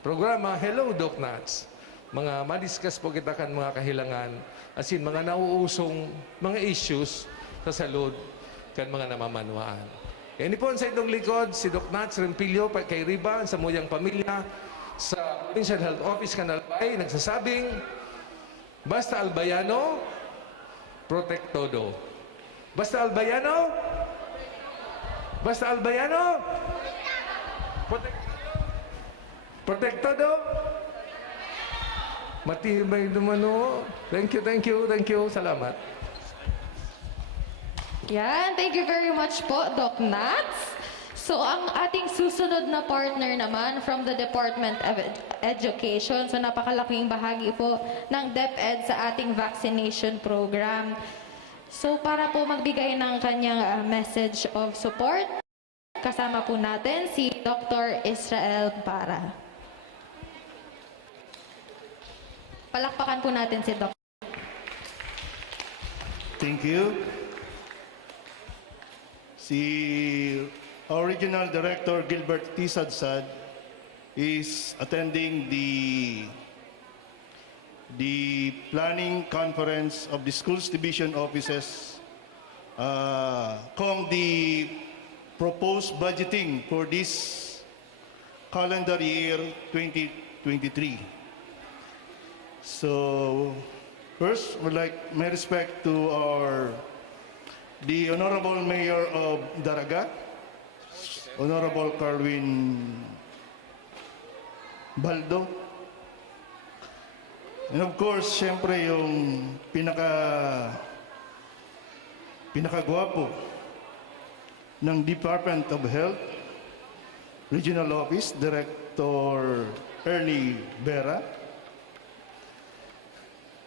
programa Hello Doc Nuts. Mga madiscuss po kita kan mga kahilangan, asin mga nauusong mga issues sa salud kan mga namamanwaan. Yan po sa itong likod, si Doc Nuts Rempilio, kay Riba, sa Muyang Pamilya, sa Provincial Health Office Canalbay, nagsasabing, basta albayano, protect todo. Basta albayano, protect todo. Matibay naman o. Thank you. Salamat. Yan, thank you very much po, Doc Nats. So, ang ating susunod na partner naman from the Department of Education. So, napakalaking bahagi po ng DepEd sa ating vaccination program. So, para po magbigay ng kanyang message of support, kasama po natin si Dr. Israel Para. Palakpakan po natin si Dr. Thank you. Si Original Director Gilbert T. Sadsad is attending the planning conference of the schools division offices kung the proposed budgeting for this calendar year 2023. So first, would like my respect to the Honorable Mayor of Daraga, Honorable Carwin Baldo. And of course, siyempre yung pinakagwapo ng Department of Health, Regional Office, Director Ernie Vera.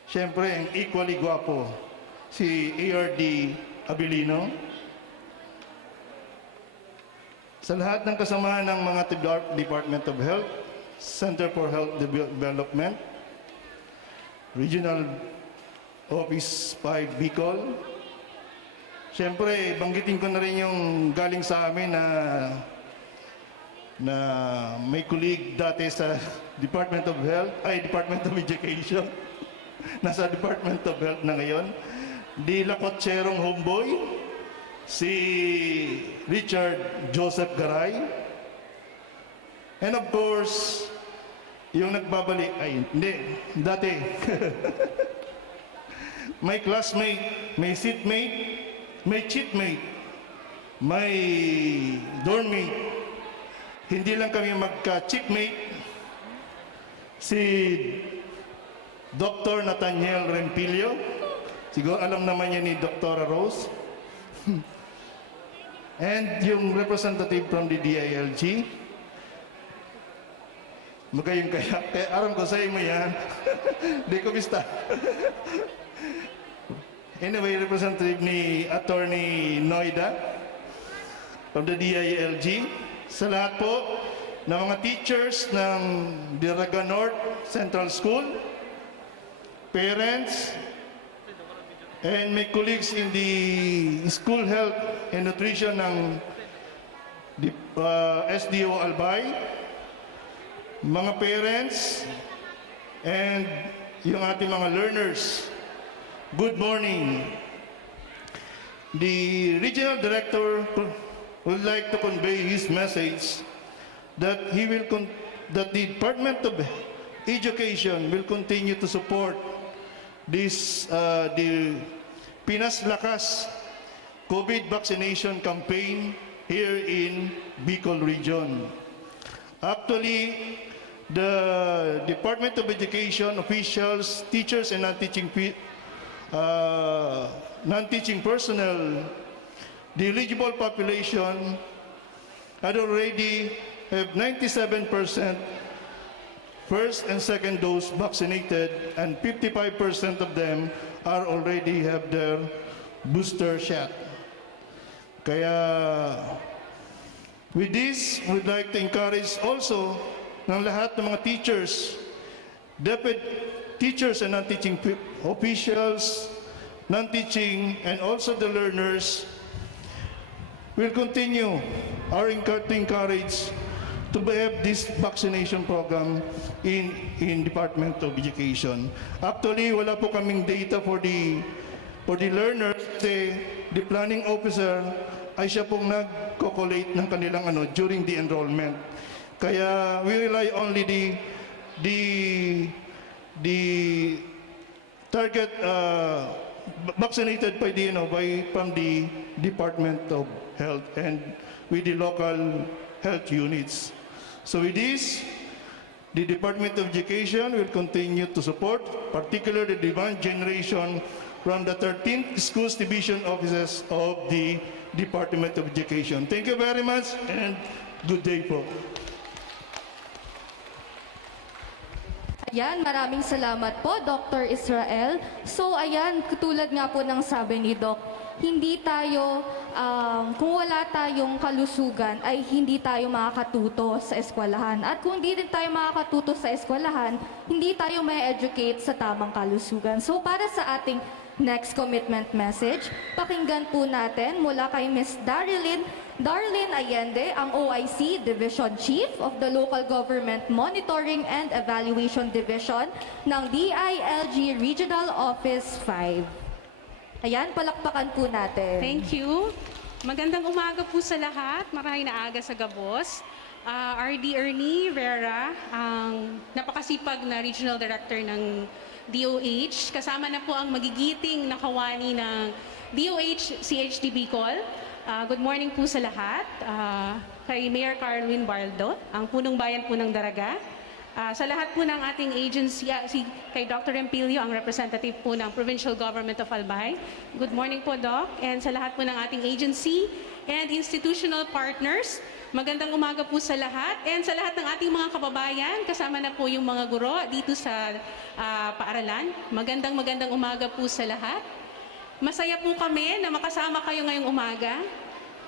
Siyempre, ang equally gwapo, si ARD Abilino. Sa lahat ng kasamahan ng mga Department of Health, Center for Health Development, Regional Office 5 Bicol. Siyempre, banggitin ko na rin yung galing sa amin na may kulig dati sa Department of Health, Department of Education. Nasa Department of Health na ngayon. Di lakotserong homeboy, si Richard Joseph Garay. And of course, yung nagbabalik, dati. May classmate, may seatmate, may cheatmate, may dormmate. Hindi lang kami magka-cheatmate. Si Dr. Nathaniel Rempilio, siguro alam naman niya ni Dr. Rose. And yung representative from the DILG, magayong kaya aram ko sa mo yan. Di ko bista. Anyway, representative ni Attorney Noida from the DILG. Sa lahat po ng mga teachers ng Diraga North Central School, parents, and my colleagues in the School Health and Nutrition ng SDO Albay, mga parents, and yung ating mga learners, good morning. The Regional Director would like to convey his message that that the Department of Education will continue to support this the Pinas Lakas COVID vaccination campaign here in Bicol region. Actually, the Department of Education officials, teachers, and non-teaching personnel, the eligible population had already have 97% first and second dose vaccinated, and 55% of them are already have their booster shot. Kaya with this, we'd like to encourage also ng lahat ng mga teachers, deputy teachers and non-teaching officials, non-teaching, and also the learners will continue to encourage to have this vaccination program in Department of Education. Actually, wala po kaming data for the learners kasi the planning officer ay siya pong nag-collate ng kanilang during the enrollment. Kaya we rely only the target vaccinated from the Department of Health and with the local health units. So with this, the Department of Education will continue to support, particularly the demand generation from the 13th Schools Division Offices of the Department of Education. Thank you very much and good day po. Ayan, maraming salamat po, Dr. Israel. So, ayan, katulad nga po ng sabi ni Doc, hindi tayo, kung wala tayong kalusugan, ay hindi tayo makakatuto sa eskwelahan. At kung hindi din tayo makakatuto sa eskwelahan, hindi tayo may educate sa tamang kalusugan. So, para sa ating next commitment message, pakinggan po natin mula kay Ms. Darlene Allende, ang OIC Division Chief of the Local Government Monitoring and Evaluation Division ng DILG Regional Office 5. Ayan, palakpakan po natin. Thank you. Magandang umaga po sa lahat. Maraming naaga sa Gabos. RD Ernie Vera, ang napakasipag na Regional Director ng DOH. Kasama na po ang magigiting na kawani ng DOH CHD Bicol. Good morning po sa lahat. Kay Mayor Carlwin Bardo, ang punong bayan po ng Daraga. Sa lahat po ng ating agency, kay Dr. Empilio, ang representative po ng Provincial Government of Albay. Good morning po, Doc. And sa lahat po ng ating agency and institutional partners, magandang umaga po sa lahat. And sa lahat ng ating mga kababayan, kasama na po yung mga guro dito sa paaralan. Magandang umaga po sa lahat. Masaya po kami na makasama kayo ngayong umaga.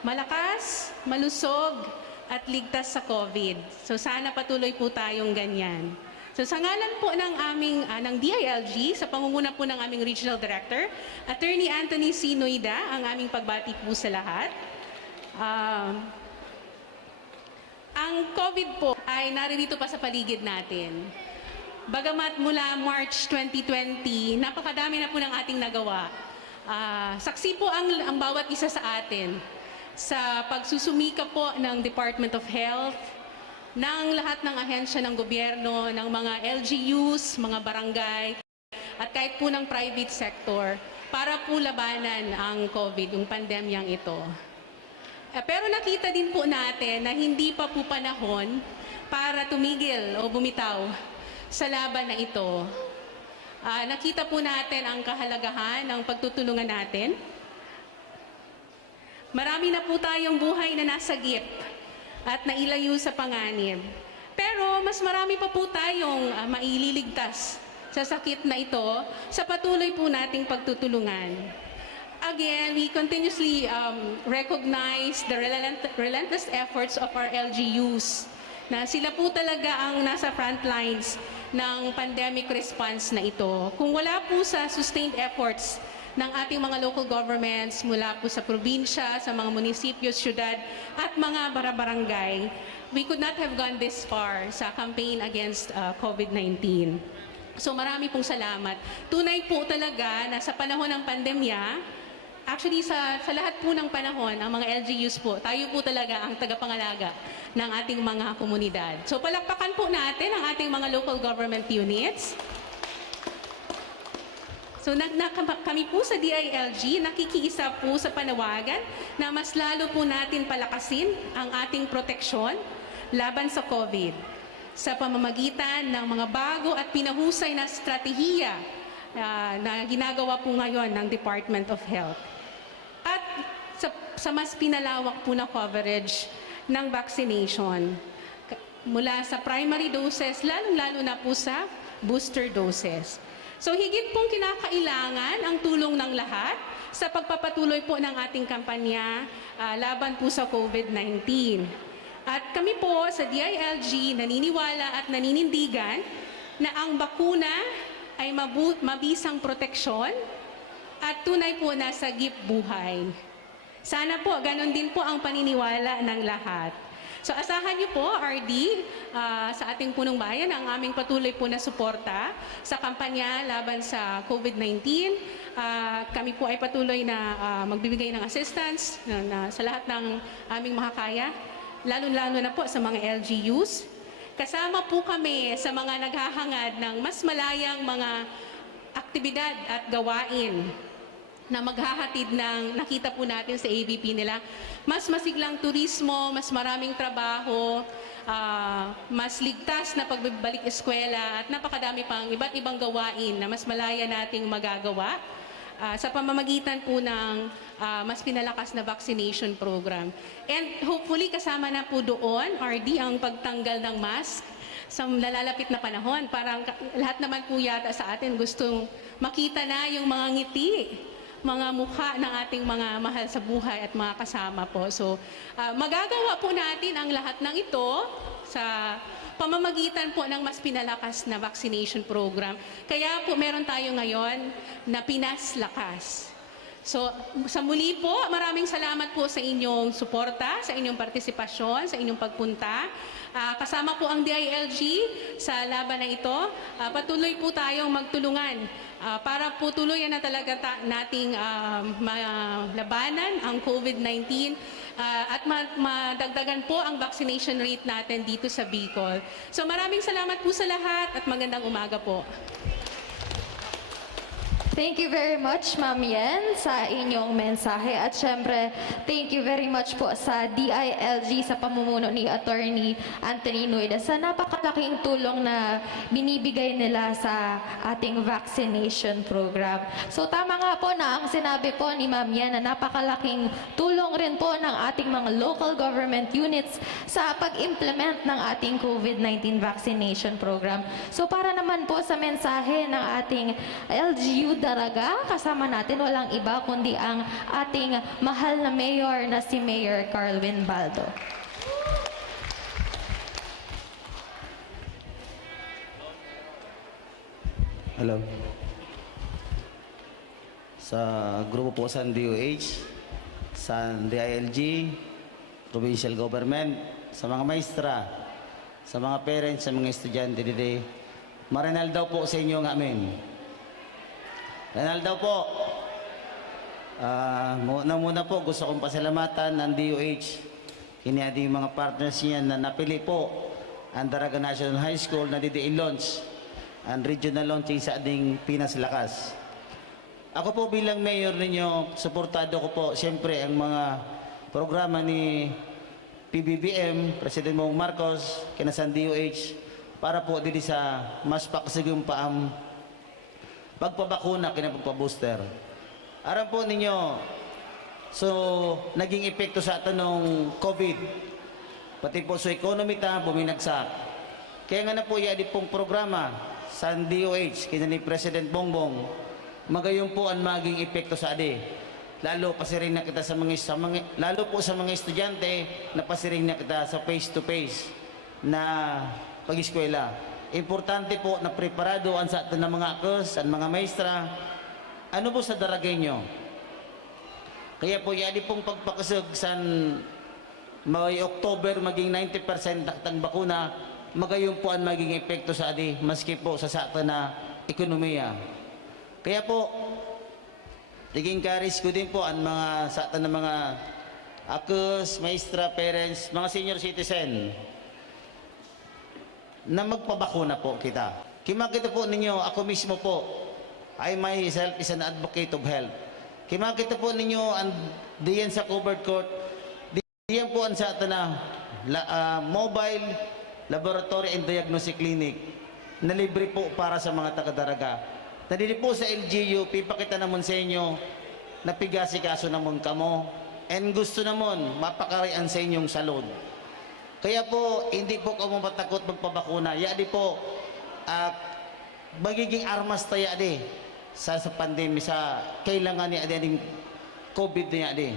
Malakas, malusog, at ligtas sa COVID. So sana patuloy po tayong ganyan. So sa ngalan po ng aming ng DILG, sa pangunguna po ng aming Regional Director, Attorney Anthony C. Noida, ang aming pagbati po sa lahat. Ang COVID po ay naririto pa sa paligid natin. Bagamat mula March 2020, napakadami na po ng ating nagawa. Saksi po ang bawat isa sa atin sa pagsusumika po ng Department of Health, ng lahat ng ahensya ng gobyerno, ng mga LGUs, mga barangay, at kahit po ng private sector para po labanan ang COVID, yung pandemyang ito. Pero nakita din po natin na hindi pa po panahon para tumigil o bumitaw sa laban na ito. Nakita po natin ang kahalagahan ng pagtutulungan natin. Marami na po tayong buhay na nasagip at nailayo sa panganib. Pero mas marami pa po tayong maililigtas sa sakit na ito sa patuloy po nating pagtutulungan. Again, we continuously recognize the relentless efforts of our LGUs na sila po talaga ang nasa front lines ng pandemic response na ito. Kung wala po sa sustained efforts ng ating mga local governments mula po sa probinsya, sa mga munisipyo, syudad at mga barangay, we could not have gone this far sa campaign against COVID-19. So marami pong salamat. Tunay po talaga na sa panahon ng pandemya, actually sa lahat po ng panahon, ang mga LGUs po, tayo po talaga ang tagapangalaga ng ating mga komunidad. So palakpakan po natin ang ating mga local government units. So kami po sa DILG nakikiisa po sa panawagan na mas lalo po natin palakasin ang ating proteksyon laban sa COVID sa pamamagitan ng mga bago at pinahusay na estratehiya na ginagawa po ngayon ng Department of Health. At sa mas pinalawak po na coverage ng vaccination mula sa primary doses, lalong-lalo na po sa booster doses. So higit pong kinakailangan ang tulong ng lahat sa pagpapatuloy po ng ating kampanya laban po sa COVID-19. At kami po sa DILG naniniwala at naninindigan na ang bakuna ay mabisang proteksyon at tunay po na sagip buhay. Sana po, ganun din po ang paniniwala ng lahat. So asahan niyo po, RD, sa ating punong bayan, ang aming patuloy po na suporta sa kampanya laban sa COVID-19. Kami po ay patuloy na magbibigay ng assistance sa lahat ng aming makakaya, lalo-lalo na po sa mga LGUs. Kasama po kami sa mga naghahangad ng mas malayang mga aktibidad at gawain na maghahatid ng nakita po natin sa ABP nila. Mas masiglang turismo, mas maraming trabaho, mas ligtas na pagbabalik eskwela at napakadami pang iba't ibang gawain na mas malaya nating magagawa sa pamamagitan po ng mas pinalakas na vaccination program. And hopefully kasama na po doon, RD, ang pagtanggal ng mask sa nalalapit na panahon. Parang lahat naman po yata sa atin gustong makita na yung mga ngiti, mga mukha ng ating mga mahal sa buhay at mga kasama po. So, magagawa po natin ang lahat ng ito sa pamamagitan po ng mas pinalakas na vaccination program. Kaya po meron tayo ngayon na Pinas Lakas. So, sa muli po, maraming salamat po sa inyong suporta, sa inyong partisipasyon, sa inyong pagpunta. Kasama po ang DILG sa laban na ito. Patuloy po tayong magtulungan para po tuluyan na talaga nating labanan ang COVID-19 at madagdagan po ang vaccination rate natin dito sa Bicol. So maraming salamat po sa lahat at magandang umaga po. Thank you very much, Ma'am Yen, sa inyong mensahe. At syempre, thank you very much po sa DILG sa pamumuno ni Attorney Anthony Nueda sa napakalaking tulong na binibigay nila sa ating vaccination program. So tama nga po na ang sinabi po ni Ma'am Yen na napakalaking tulong rin po ng ating mga local government units sa pag-implement ng ating COVID-19 vaccination program. So para naman po sa mensahe ng ating LGU Daraga, kasama natin walang iba kundi ang ating mahal na mayor na si Mayor Carlwin Baldo. Hello. Sa grupo po sa DOH, sa DILG, provincial government, sa mga maestra, sa mga parents, sa mga estudyante dito, maranal daw po sa inyo ng amin. Renaldo po, muna po gusto kong pasalamatan ng DOH, kini mga partners niya na napili po ang Daraga National High School na launch ang regional launching sa ating Pinas Lakas. Ako po bilang mayor ninyo, suportado ko po siyempre ang mga programa ni PBBM, President Bongbong Marcos, kinasan DOH, para po dito sa mas pakasagong paam pagpabakuna, kinapagpabooster. Aram po ninyo, so naging epekto sa atin ng COVID. Pati po sa economy ta, buminagsak. Kaya nga na po yung pong programa sa DOH, kina ni President Bongbong, magayon po ang maging epekto sa adi. Lalo pasiring na kita lalo po sa mga estudyante na pasiring na kita sa face-to-face na pag-eskwela. Importante po na preparado ang sa atin ng mga akos, ang mga maestra. Ano po sa daragay nyo? Kaya po, yadi pong pagpakasag sa may October maging 90% ng bakuna, magayon po ang maging epekto sa adi, maski po sa atin na ekonomiya. Kaya po, nag-encourage ko din po ang mga sa atin na mga akos, maestra, parents, mga senior citizen na magpabakuna po kita. Kimakita po ninyo, ako mismo po, I myself is an advocate of health. Kimakita po ninyo, diyan sa covered court, diyan po ang sa atin na mobile laboratory and diagnostic clinic na libre po para sa mga taga-daraga. Nadili po sa LGU, pipakita naman sa inyo na pigasi-kaso naman kamo and gusto naman mapakarian sa inyong salud. Kaya po, hindi po kamo matakot magpabakuna. Yadi po, magiging armas tayo adi sa pandemya, sa kailangan ni adi COVID niya adi.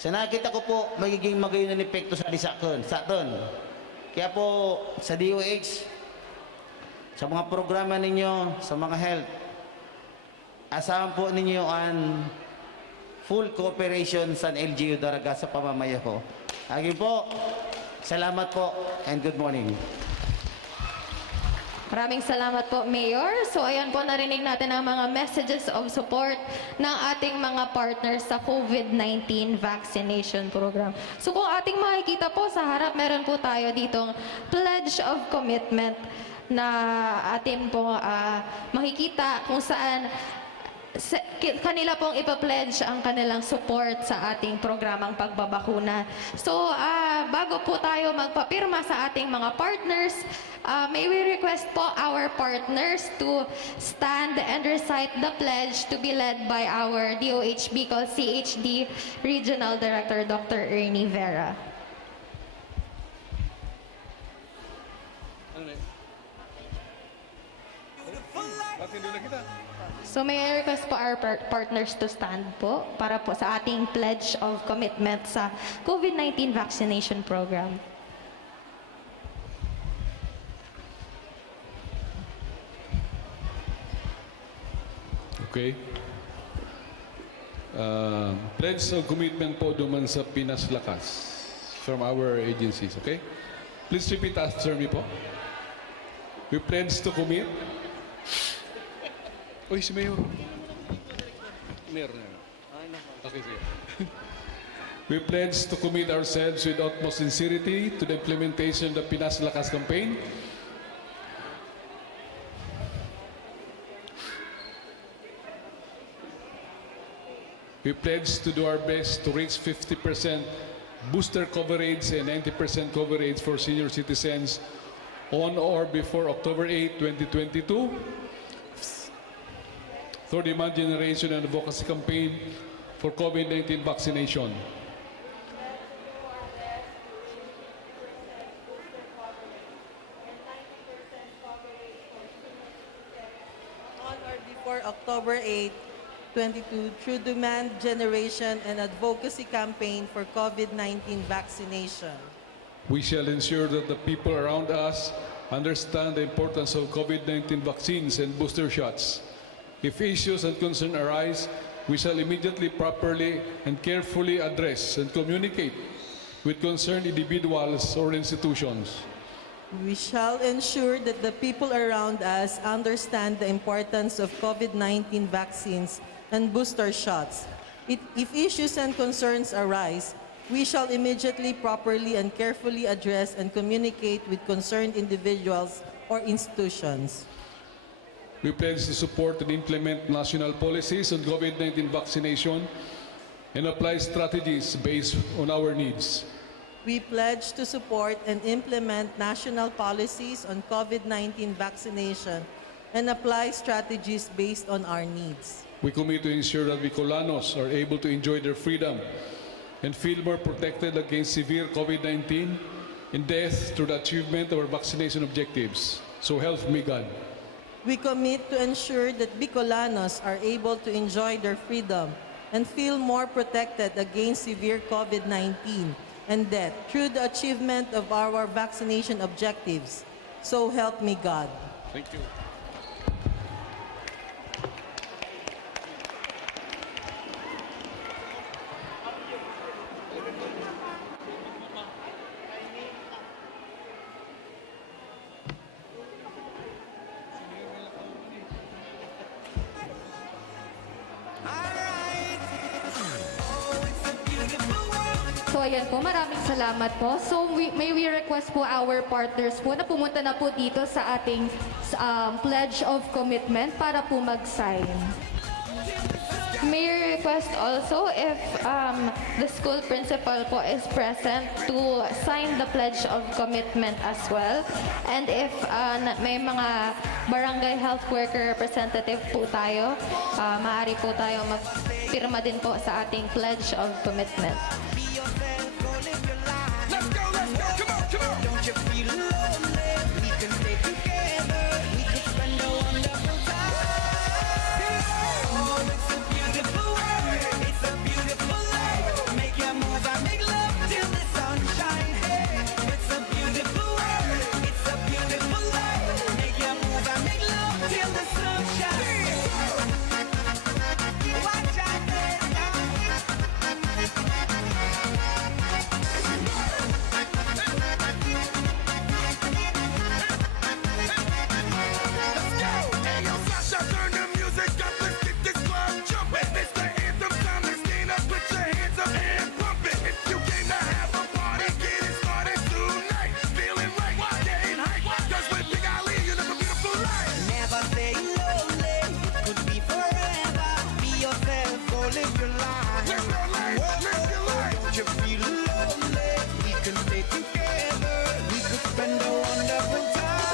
Sa nakita ko po, magiging magayon ng epekto sa atin. Kaya po, sa DOH, sa mga programa ninyo, sa mga health, asahan po ninyo ang full cooperation sa LGU Daraga sa pamamayo ko. Again po, salamat po and good morning. Maraming salamat po, Mayor. So ayan po, narinig natin ang mga messages of support ng ating mga partners sa COVID-19 vaccination program. So kung ating makikita po sa harap, meron po tayo ditong Pledge of Commitment na atin po makikita kung saan kanila pong ipapledge ang kanilang support sa ating programang pagbabakuna. So, bago po tayo magpapirma sa ating mga partners, may we request po our partners to stand and recite the pledge to be led by our DOH Bicol CHD Regional Director, Dr. Ernie Vera. So may I request po our partners to stand po para po sa ating pledge of commitment sa COVID-19 vaccination program. Okay. Pledge of commitment po duman sa Pinas Lakas from our agencies, okay? Please repeat after me po. We pledge to commit. Uy, si Mayor. Mayor na. Okay, sige. We pledge to commit ourselves with utmost sincerity to the implementation of the Pinas Lakas campaign. We pledge to do our best to reach 50% booster coverage and 90% coverage for senior citizens on or before October 8, 2022. Through the demand generation and advocacy campaign for COVID-19 vaccination. On or before October 8, 2022, through demand generation and advocacy campaign for COVID-19 vaccination. We shall ensure that the people around us understand the importance of COVID-19 vaccines and booster shots. If issues and concerns arise, we shall immediately, properly, and carefully address and communicate with concerned individuals or institutions. We shall ensure that the people around us understand the importance of COVID-19 vaccines and booster shots. If issues and concerns arise, we shall immediately, properly, and carefully address and communicate with concerned individuals or institutions. We pledge to support and implement national policies on COVID-19 vaccination and apply strategies based on our needs. We pledge to support and implement national policies on COVID-19 vaccination and apply strategies based on our needs. We commit to ensure that Bicolanos are able to enjoy their freedom and feel more protected against severe COVID-19 and death through the achievement of our vaccination objectives. So help me God. we commit to ensure that Bicolanos are able to enjoy their freedom and feel more protected against severe COVID-19 and death through the achievement of our vaccination objectives. So help me God. Thank you. So ayan po, maraming salamat po. So may we request po our partners po na pumunta na po dito sa ating Pledge of Commitment para po mag-sign. May I request also if the school principal po is present to sign the pledge of commitment as well. And if may mga barangay health worker representative po tayo, maaari po tayo magpirma din po sa ating pledge of commitment. Don't you feel lonely? We can stay together. We could spend a wonderful time. Oh, it's a beautiful world. It's a beautiful life. Make your move and make love till the sunshine. Hey, it's a beautiful world. It's a beautiful life. Make your move and make love till the sunshine. Watch out there. Never stay lonely. It could be forever. Be yourself, go live your life. Don't you feel lonely? We can stay together. We could spend a wonderful time.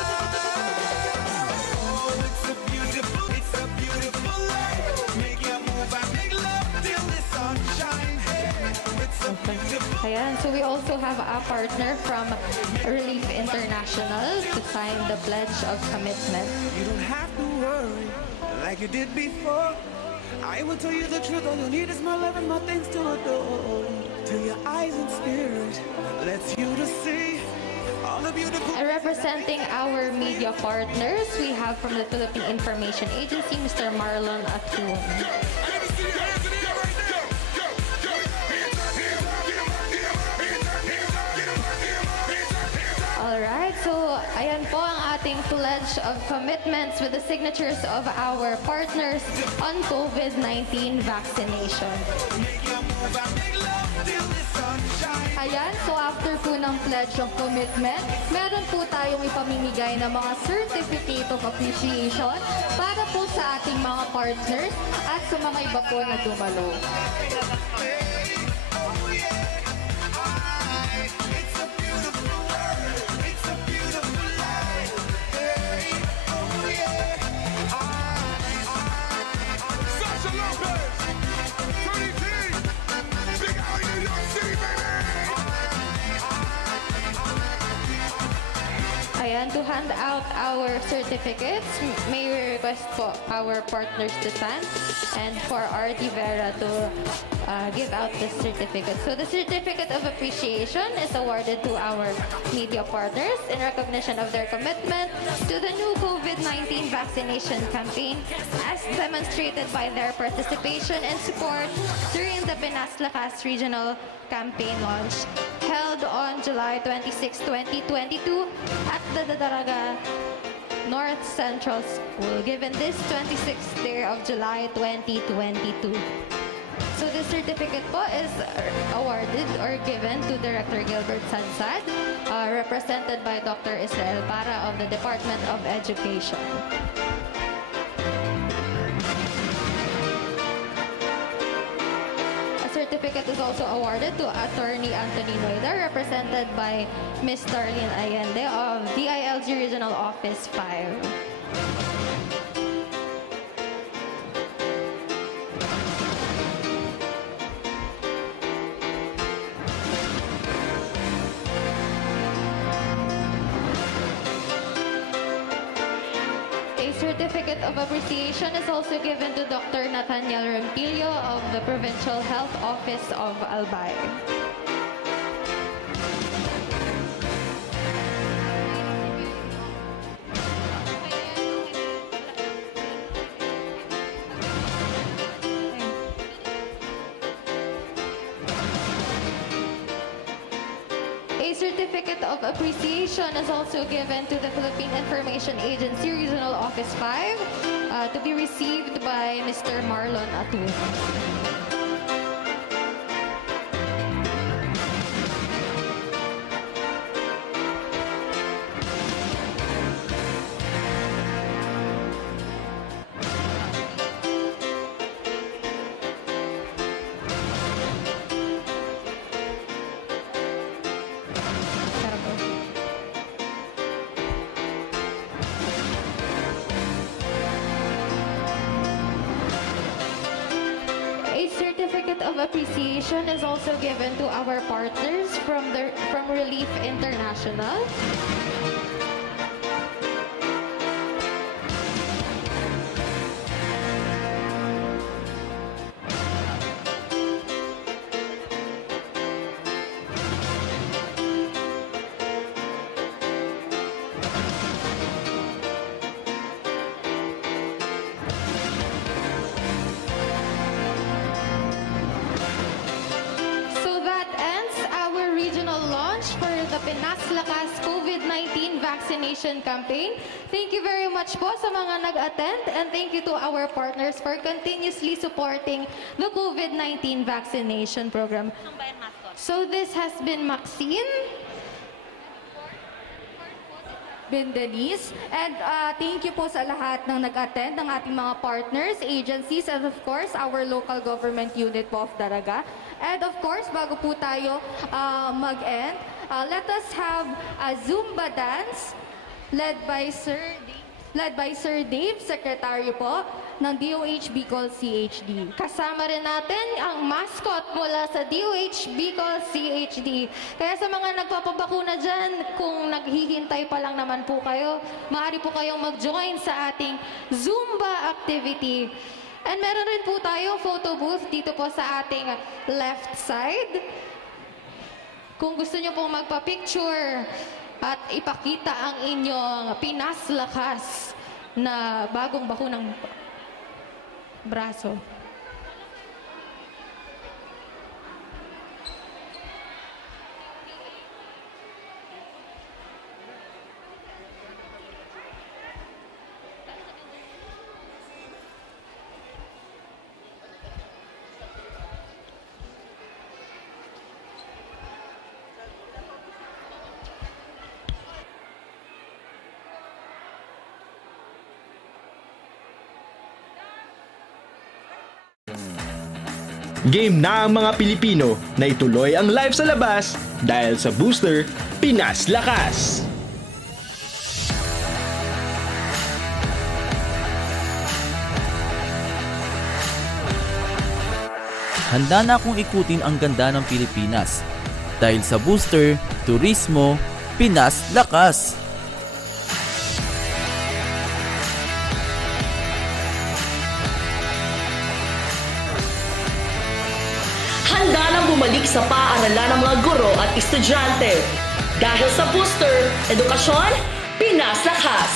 Oh, it's a beautiful life. Make your move and make love till the sunshine. Hey, it's a beautiful. Ayan, so we also have a partner from Relief International to sign the pledge of commitment. You don't have to worry like you did before. I will tell you the truth. All you need is my love and my things to adore. Till your eyes and spirit lets you to see all the beautiful. And representing our media partners, we have from the Philippine Information Agency, Mr. Marlon Atun. Alright, so ayan po ang ating pledge of commitments with the signatures of our partners on COVID-19 vaccination. Ayan, so after po ng Pledge of Commitment, meron po tayong ipamimigay na mga Certificate of Appreciation para po sa ating mga partners at sa mga iba po na dumalo. Ayan, to hand out our certificates, may we request po our partners to stand and for RD Vera to give out the certificate. So the Certificate of Appreciation is awarded to our media partners in recognition of their commitment to the new COVID-19 vaccination campaign as demonstrated by their participation and support during the Pinas Lakas Regional Campaign launch held on July 26, 2022 at the Daraga North Central School, given this 26th day of July 2022. So this certificate po is awarded or given to Director Gilbert Sansad, represented by Dr. Israel Para of the Department of Education. A certificate is also awarded to Attorney Anthony Noida, represented by Ms. Darlene Allende of DILG Regional Office 5. certificate of appreciation is also given to Dr. Nathaniel Rempilio of the Provincial Health Office of Albay. A certificate of appreciation is also given to the Philippine Information Agency Regional Office 5 to be received by Mr. Marlon Atu. A certificate of appreciation is also given to our partners from Relief International. So that ends our regional launch for the Pinas Lakas COVID-19 vaccination campaign. Thank you very much po sa mga nag-attend, and thank you to our partners for continuously supporting the COVID-19 vaccination program. So this has been Maxine, Ben Denise. And thank you po sa lahat ng nag-attend, ng ating mga partners, agencies, and of course, our local government unit po of Daraga. And of course, bago po tayo mag-end, let us have a Zumba dance led by Sir Dave, Secretary po ng DOH Bicol CHD. Kasama rin natin ang mascot mula sa DOH Bicol CHD. Kaya sa mga nagpapabakuna dyan, kung naghihintay pa lang naman po kayo, maaari po kayong mag-join sa ating Zumba activity. And meron rin po tayong photo booth dito po sa ating left side. Kung gusto nyo pong magpa-picture at ipakita ang inyong Pinas Lakas na bagong bakunang braso. Game na ang mga Pilipino na ituloy ang live sa labas dahil sa booster Pinas Lakas. Handa na akong ikutin ang ganda ng Pilipinas dahil sa booster, turismo, Pinas Lakas. Handa nang bumalik sa paaralan ng mga guro at estudyante. Dahil sa booster, edukasyon, Pinas Lakas.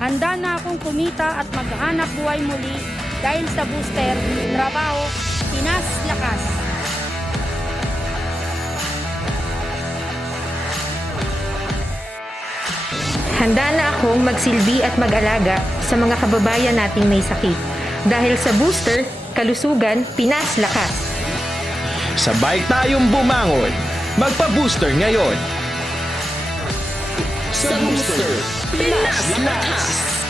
Handa na akong kumita at maghanap buhay muli dahil sa booster, trabaho, Pinas Lakas. Handa na akong magsilbi at mag-alaga sa mga kababayan nating may sakit. Dahil sa booster, kalusugan, Pinas Lakas. Sabay tayong bumangon. Magpa-booster ngayon. Sa booster, Pinas Lakas.